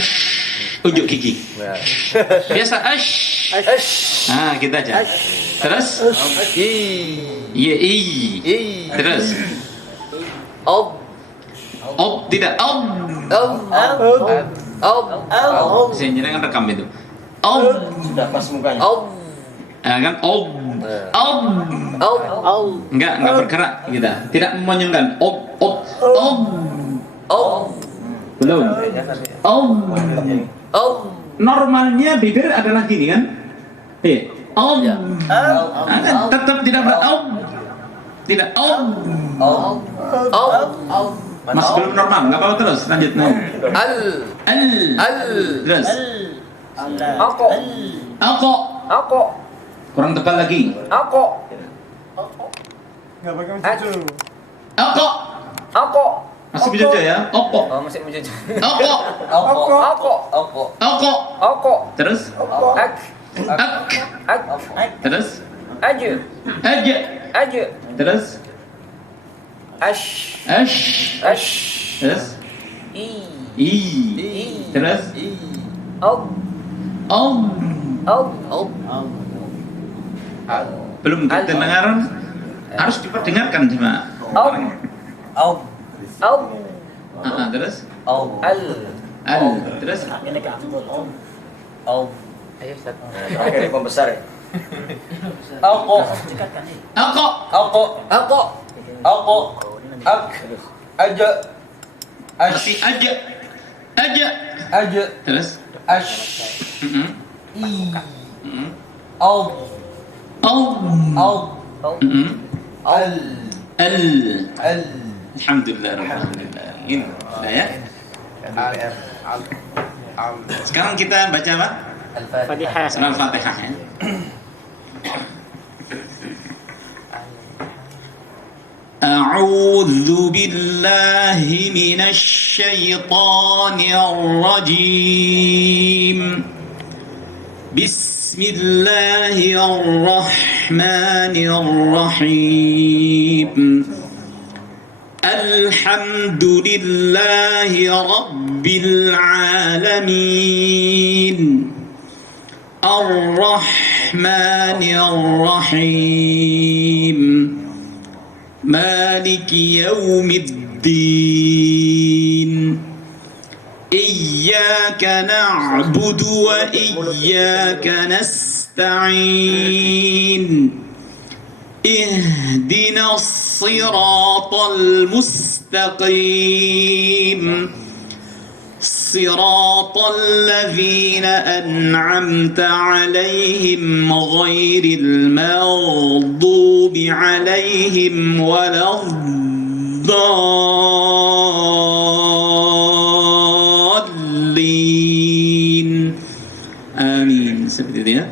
ujuk gigi. Biasa Nah, kita aja. Terus. Iya, terus. Tidak. Saya jangan rekam itu. Sudah pas mukanya. Kan enggak bergerak kita. Tidak menyenggan. Belum. Normalnya bibir adalah gini kan? Kan tetap tidak tidak masih belum normal, nggak apa-apa, terus lanjut. Terus Ako. Kurang tebal lagi. Nggak pakai mencujur. Ako. Masih berjojo ya? Opo. Masih menjadi. Ako. Terus? Terus? Aja. Terus? Terus? Terus? Belum kedengaran, harus diperdengarkan sama orang. Terus? Terus? Ayo Ustaz. Oke, pembesar ya. Masih aja. Terus? Alhamdulillah rabbil alamin. Sudah ya? Sekarang kita baca apa? Al-Fatihah. Surah Al-Fatihah ya. A'udzu billahi minasy syaithanir rajim. Bismillahirrahmanirrahim. Alhamdulillahi rabbil alamin. Ar-Rahmanir-Rahim. Maliki yaumiddin. Iyyaka na'budu wa iyyaka nasta'in. Ihdinas siratal mustaqim. صراط الذين أنعمت عليهم غير المغضوب عليهم ولا الضالين آمين. Seperti itu ya.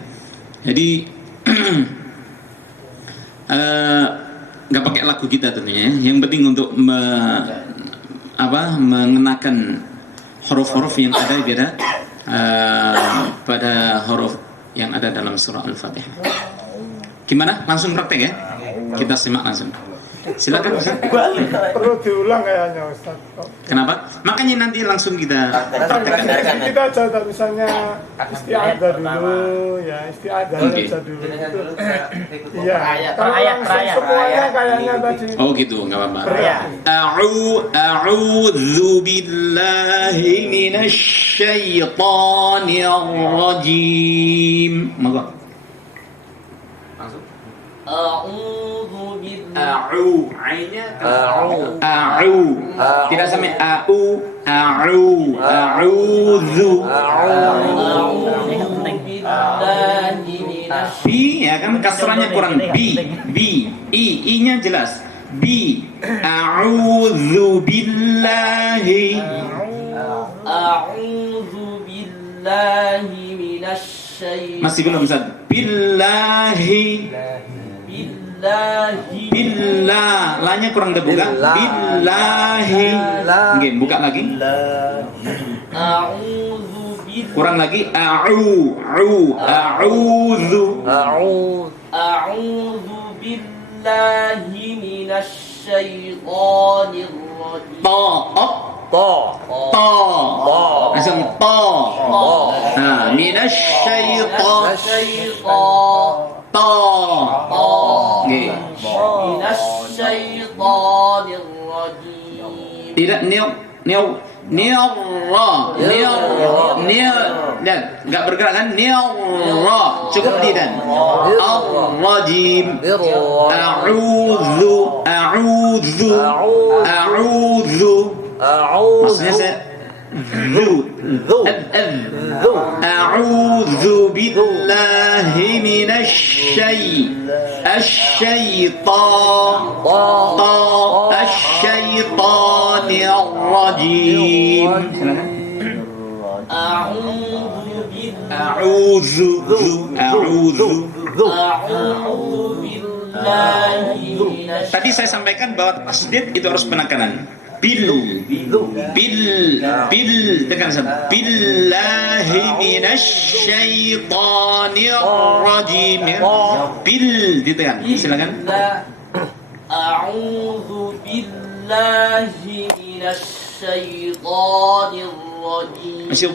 Jadi nggak pakai lagu kita tentunya ya. Yang penting untuk mengenakan huruf-huruf yang ada pada huruf yang ada dalam surah Al-Fatihah. Gimana? Langsung praktek ya? Kita simak langsung. Silakan Ustaz. Perlu diulang kayaknya Ustaz. Kenapa? Makanya nanti langsung kita praktekkan. Kita coba misalnya isti'adzah dulu, ya isti'adzah aja dulu. Iya. Kalau langsung semuanya kayaknya tadi. Oh gitu, nggak apa-apa. A'udzu billahi minasy syaithanir rajim. Monggo. Ainnya tidak sampai a'udzu. Bi ya kan kasrahnya kurang i-nya jelas. A'udzu billahi minasy. Masih belum Ustaz. Billahi. Billah, la-nya kurang terbuka. Billahi. Oke, buka lagi. Kurang lagi. A'udzu. A'udzu billahi minasyaitonir rajim. Langsung nah, minasyaiton Minasyaitonir rajim. Tidak dan nggak bergerak kan cukup di dan ar-rajim a'udzu maksudnya saya a'udzu billahi asyaitonir rajim. A'udzu billahi. Tadi saya sampaikan bahwa tasdid itu harus penekanan. Tekan sama. Billahi minasyaitonir rajim. Ditekan. Silakan. A'udzu billahi minasyaitonir rajim. Masih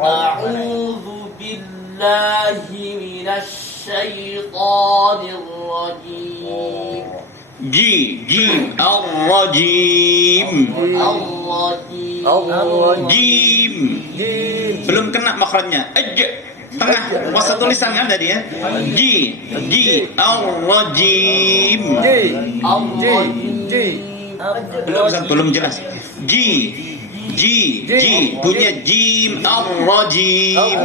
A'udzu billahi minasyaitonir rajim. Jim. Belum kena makhrajnya. Tengah masa tulisan kan tadi ya. Ar-rajim. Belum jelas. Punya jim ar-rajim.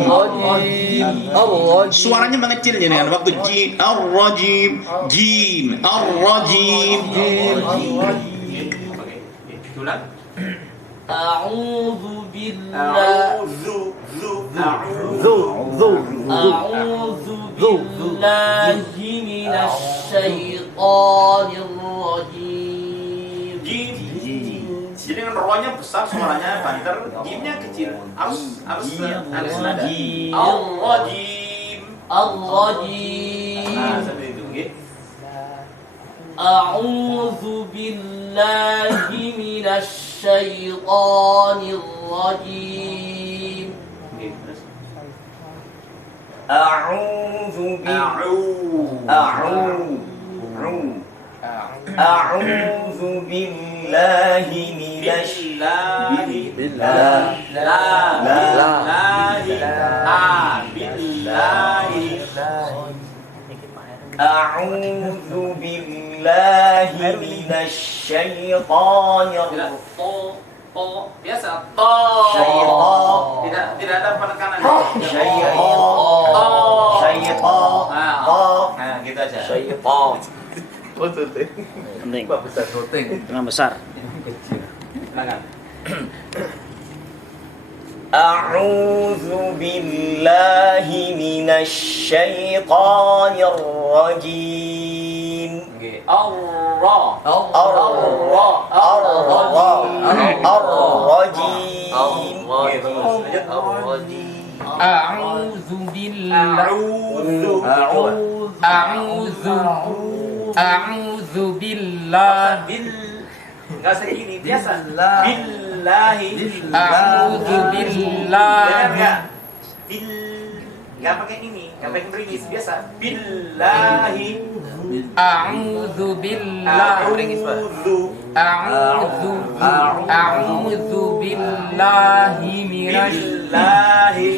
Suaranya mengecil dengan waktu jim ar-rajim. A'udzu billahi minasyaitonir rajim. Jadi dengan rohnya besar, suaranya banter, jimnya kecil. Harus nada. Ar-rajim. Nah, seperti itu, nggih. A'udzu billahi minasyaitonir rajim. A'udzu billahi minasyaitonir Biasa tidak ada penekanan. Nah, gitu aja. Penting. Dengan besar. Silakan. A'udzu billahi minasyaitonir rajim. A'udzu billahi Enggak segini biasa. Billahi. A'udzu billahi. Enggak pakai ini, enggak pakai ringis biasa. Billahi. A'udzu billahi. A'udzu billahi billahi.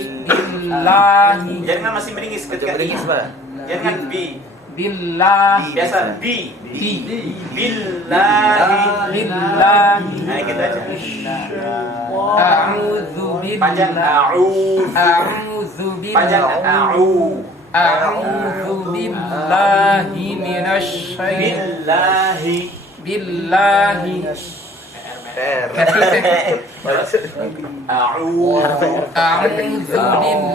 Jangan masih meringis ketika meringis, Pak. Jangan bi. Billahi. Biasa bi. Billahi. Nah, gitu aja. A'udzu billahi. Panjang A'udzu panjang A'udzu billahi minasyaitonir billahi.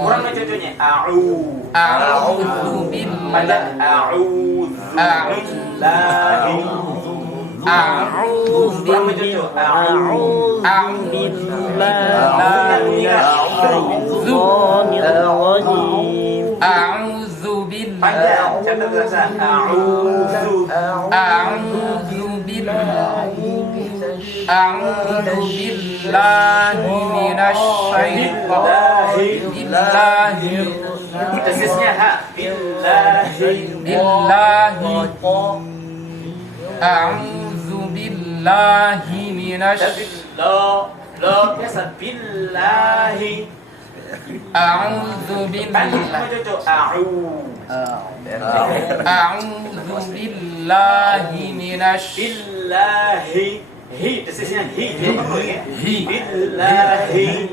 Kurang cucunya. A'udzu billahi. A'udzu billahi A'udzu billahi Tesisnya ha. billahi A'udzu billahi minasy Lo biasa billahi. A'udzu billahi A'udzu billahi minasy billahi. Hi, tesisnya hi. Billahi.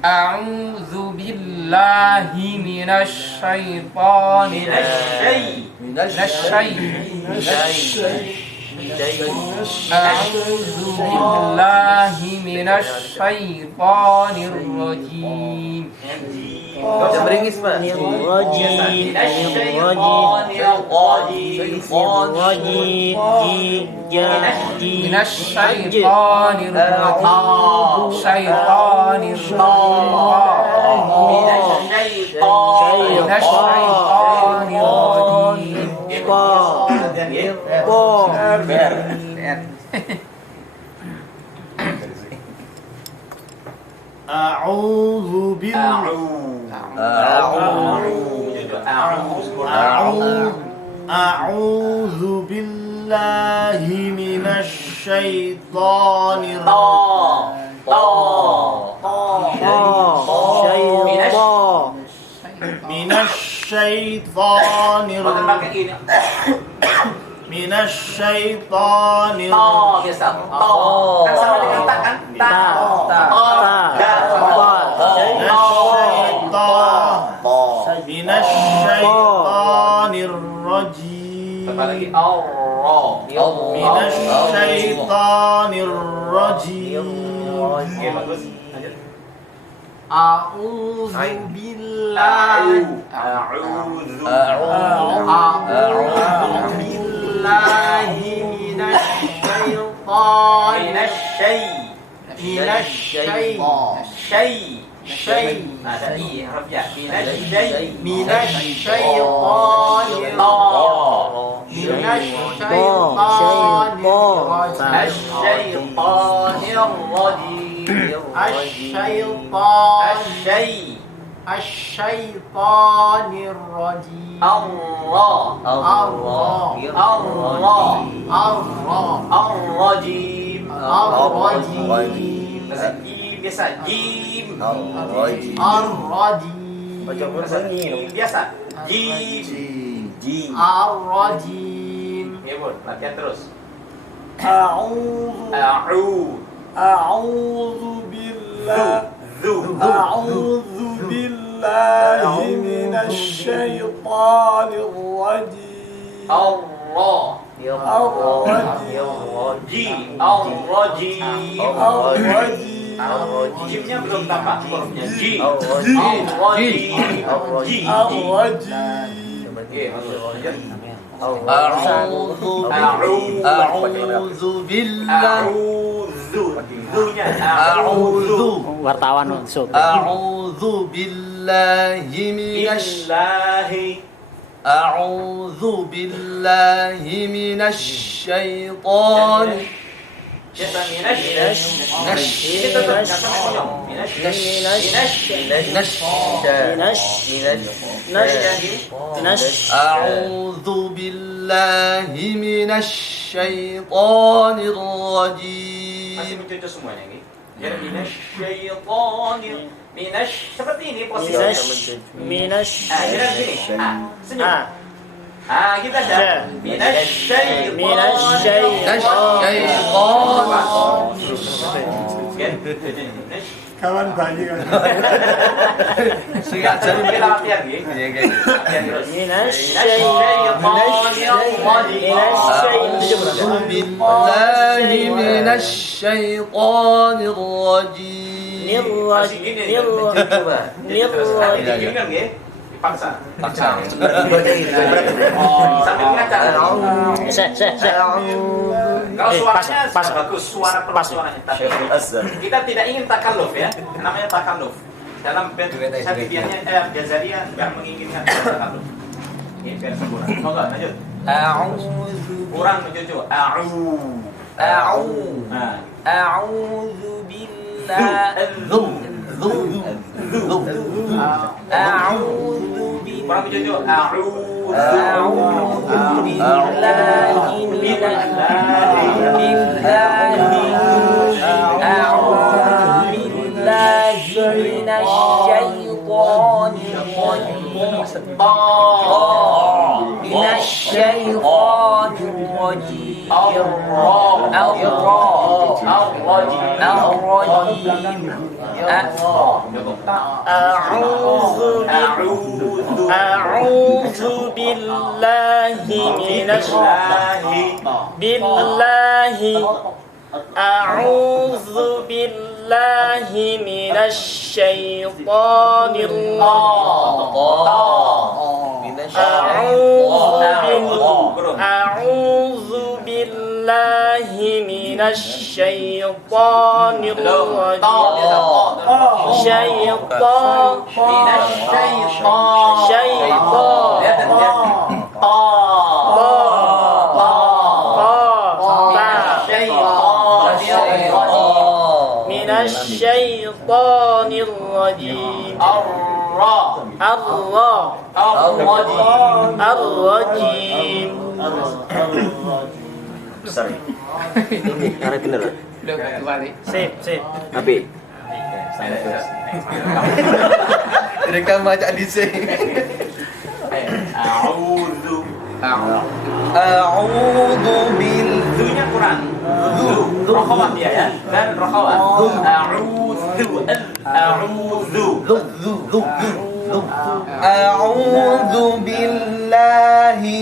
A'udzu billahi minasy syaithanir A'udzu billahi minasy syaithanir rajim. Beringis, Pak. Minasy syaithanir rajim. Syaitanir A'udzu billahi minasy syaithanir Minasyaitonir biasa. Kan sama dengan tak kan? Minasyaitonir rajim. Tambah lagi Allah. Minasyaitonir rajim. Oke, bagus. Lanjut. A'udzu billahi Ada i harf ya. Asyaitonir rajim. Biasa jim. Ar-rajim. Biasa jim. Ar-rajim. Ya, Bun, latihan terus. A'udzu billahi minasy syaithanir rajim. Jimnya belum tampak hurufnya. Wartawan masuk. A'udzu billahi minasy syaitonir A'udzu billahi minasy syaitonir rajim. Masih mencucu semuanya ini. Ya, seperti ini posisinya. Jalan sini. Senyum. Kita ada Kawan bayi kan. Sudah jadi kita latihan gitu. Billahi minasy syaitonir rajim. paksa. Paksa. Sambil mengaca. Kalau suaranya pas. bagus, suara pelan suaranya. Tapi kita tidak ingin takalluf ya. Namanya takalluf. Dalam Syatibiannya Ghazaliyah nggak menginginkan takalluf. Ini biar sempurna. Moga lanjut. Kurang menjujur. A'udzu billahi Kurang menjujur. A'udzu billahi minasyaitonir A'udzu billahi minasyaitonir minasyaitonir rajim. Ar-rajim. Sorry. Karena bener. Sip. Tapi Direkam baca di sini. A'udzu bil Dunya kurang. Rokhawat dia ya. Dan rokhawat. A'udzu billahi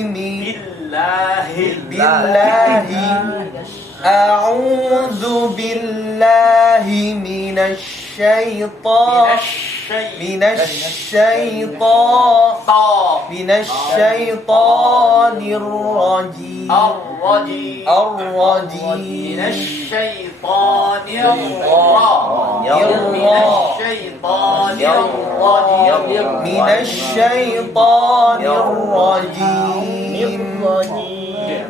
A'udzu billahi minasyaitonir rajim. Minasyaitonir rajim.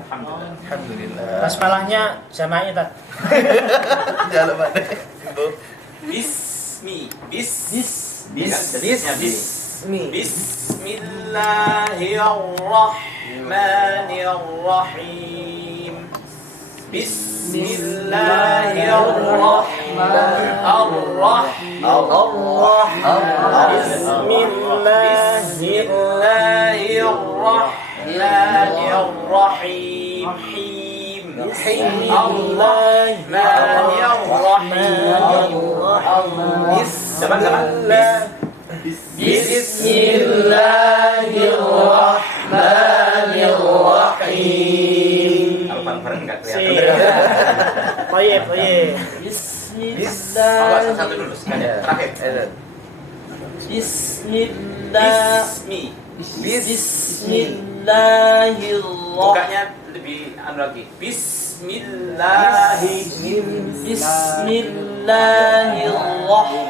Basmalahnya jamaahnya tak. Jalan mana? Bismillahirrahmanirrahim. Bismillahirrahmanirrahim. Baik. Satu dulu terakhir. Bismillahirrahmanirrahim. Bukanya lebih lagi. Bismillahirrahmanirrahim.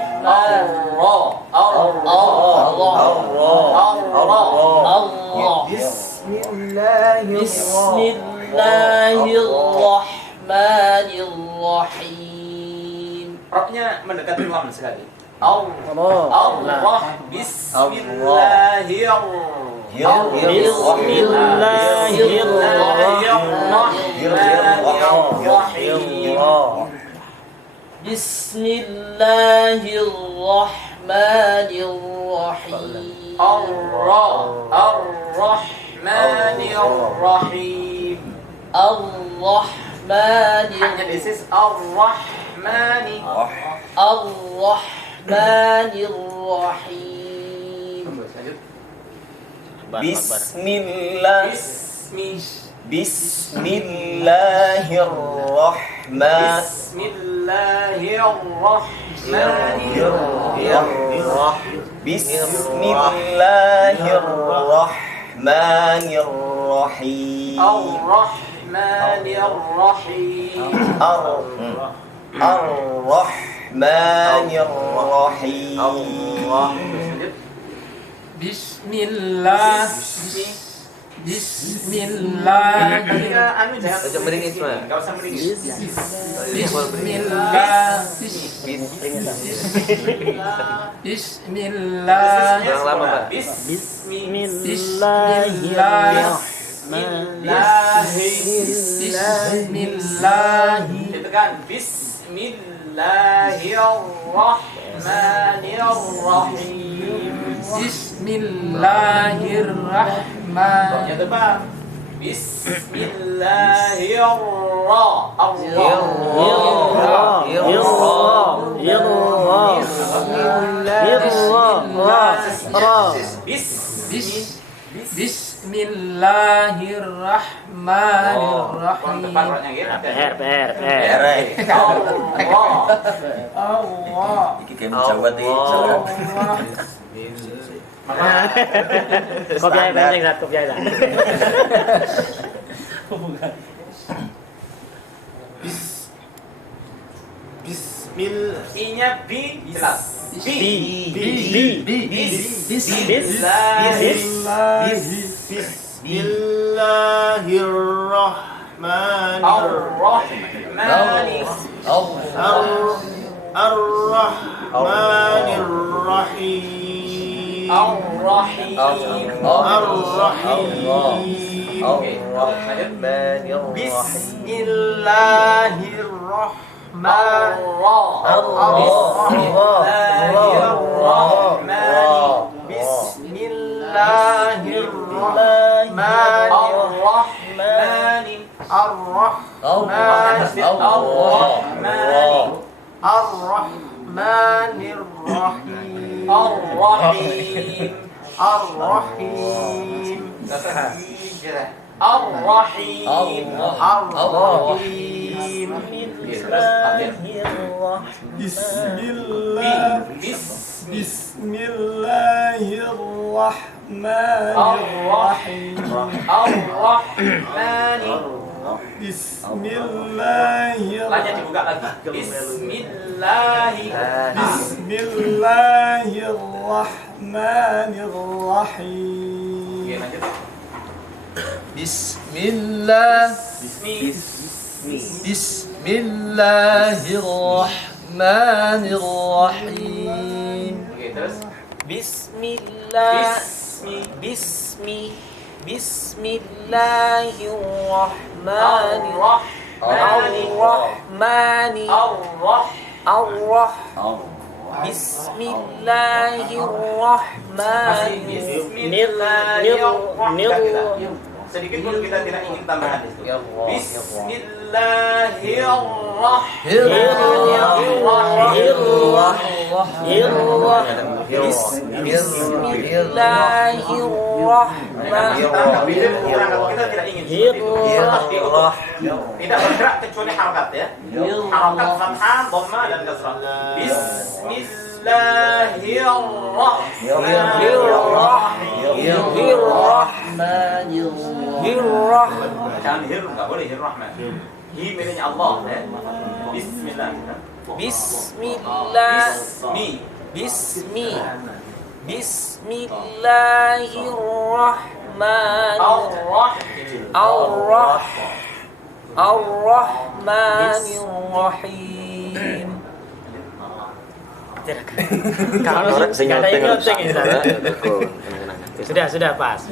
Roknya mendekati lam sekali. Allah. Bismillahirrahmanirrahim. Ar-Rahmanir-Rahim. Hanya this is Ar-Rahmani. Ar-Rahmanirrahim. Bismillahirrahmanirrahim. Bismillahirrahmanirrahim. Ar-Rahmanirrahim. Bismillah. Bismillah. Anu jangan meringis, Mas. Enggak usah meringis. Bismillah. Bismillah. Yang lama, Pak. Bismillah. Itu kan Bismillahirrahmanirrahim. Bismillahirrahmanirrahim. Yang depan Bismillahirrahmanirrahim. Allah. Iki kayak menjawab nih. Kopiah penting Zat, kopiah Zat. Bismillah. I-nya bi jelas. Ar-Rahmanirrahim. Lainnya dibuka lagi. Bismillahirrahmanirrahim. Oke, lanjut. Bismillahirrahmanirrahim. Oke, terus Bismillahirrahmanirrahim. sedikit pun kita tidak ingin tambahan itu. Bismillahirrahmanirrahim. Kita tidak ingin tidak bergerak kecuali harakat ya. Harakat fathah, dhamma dan kasrah. Jangan hir, nggak boleh hir rahman. Hi miliknya Allah ya. Bismillah. Ar-Rahmanirrahim. Sudah pas.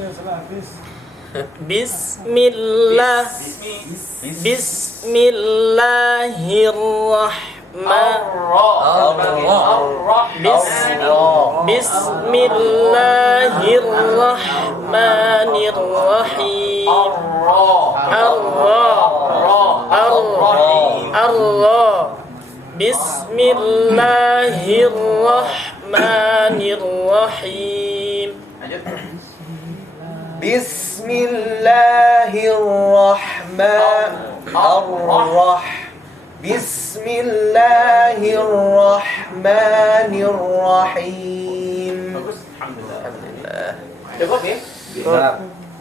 Bismillahirrahmanirrahim. Bismillahirrahmanirrahim. Bagus, alhamdulillah. Cukup ya?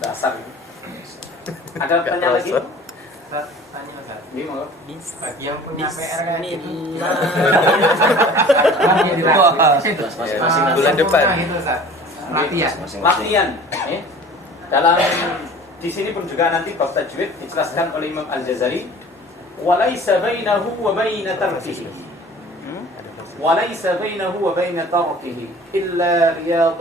Dasar. Ada pertanyaan lagi? Tanya Ustaz. Gimana? Bagi yang punya PR kayak gitu. Bulan depan. Gitu Ustaz. Latihan. Latihan. Dalam di sini pun juga nanti bab tajwid dijelaskan oleh Imam Al-Jazari, walaisa bainahu wa baina tarkihi. Walaisa bainahu wa baina tarkihi illa riyadat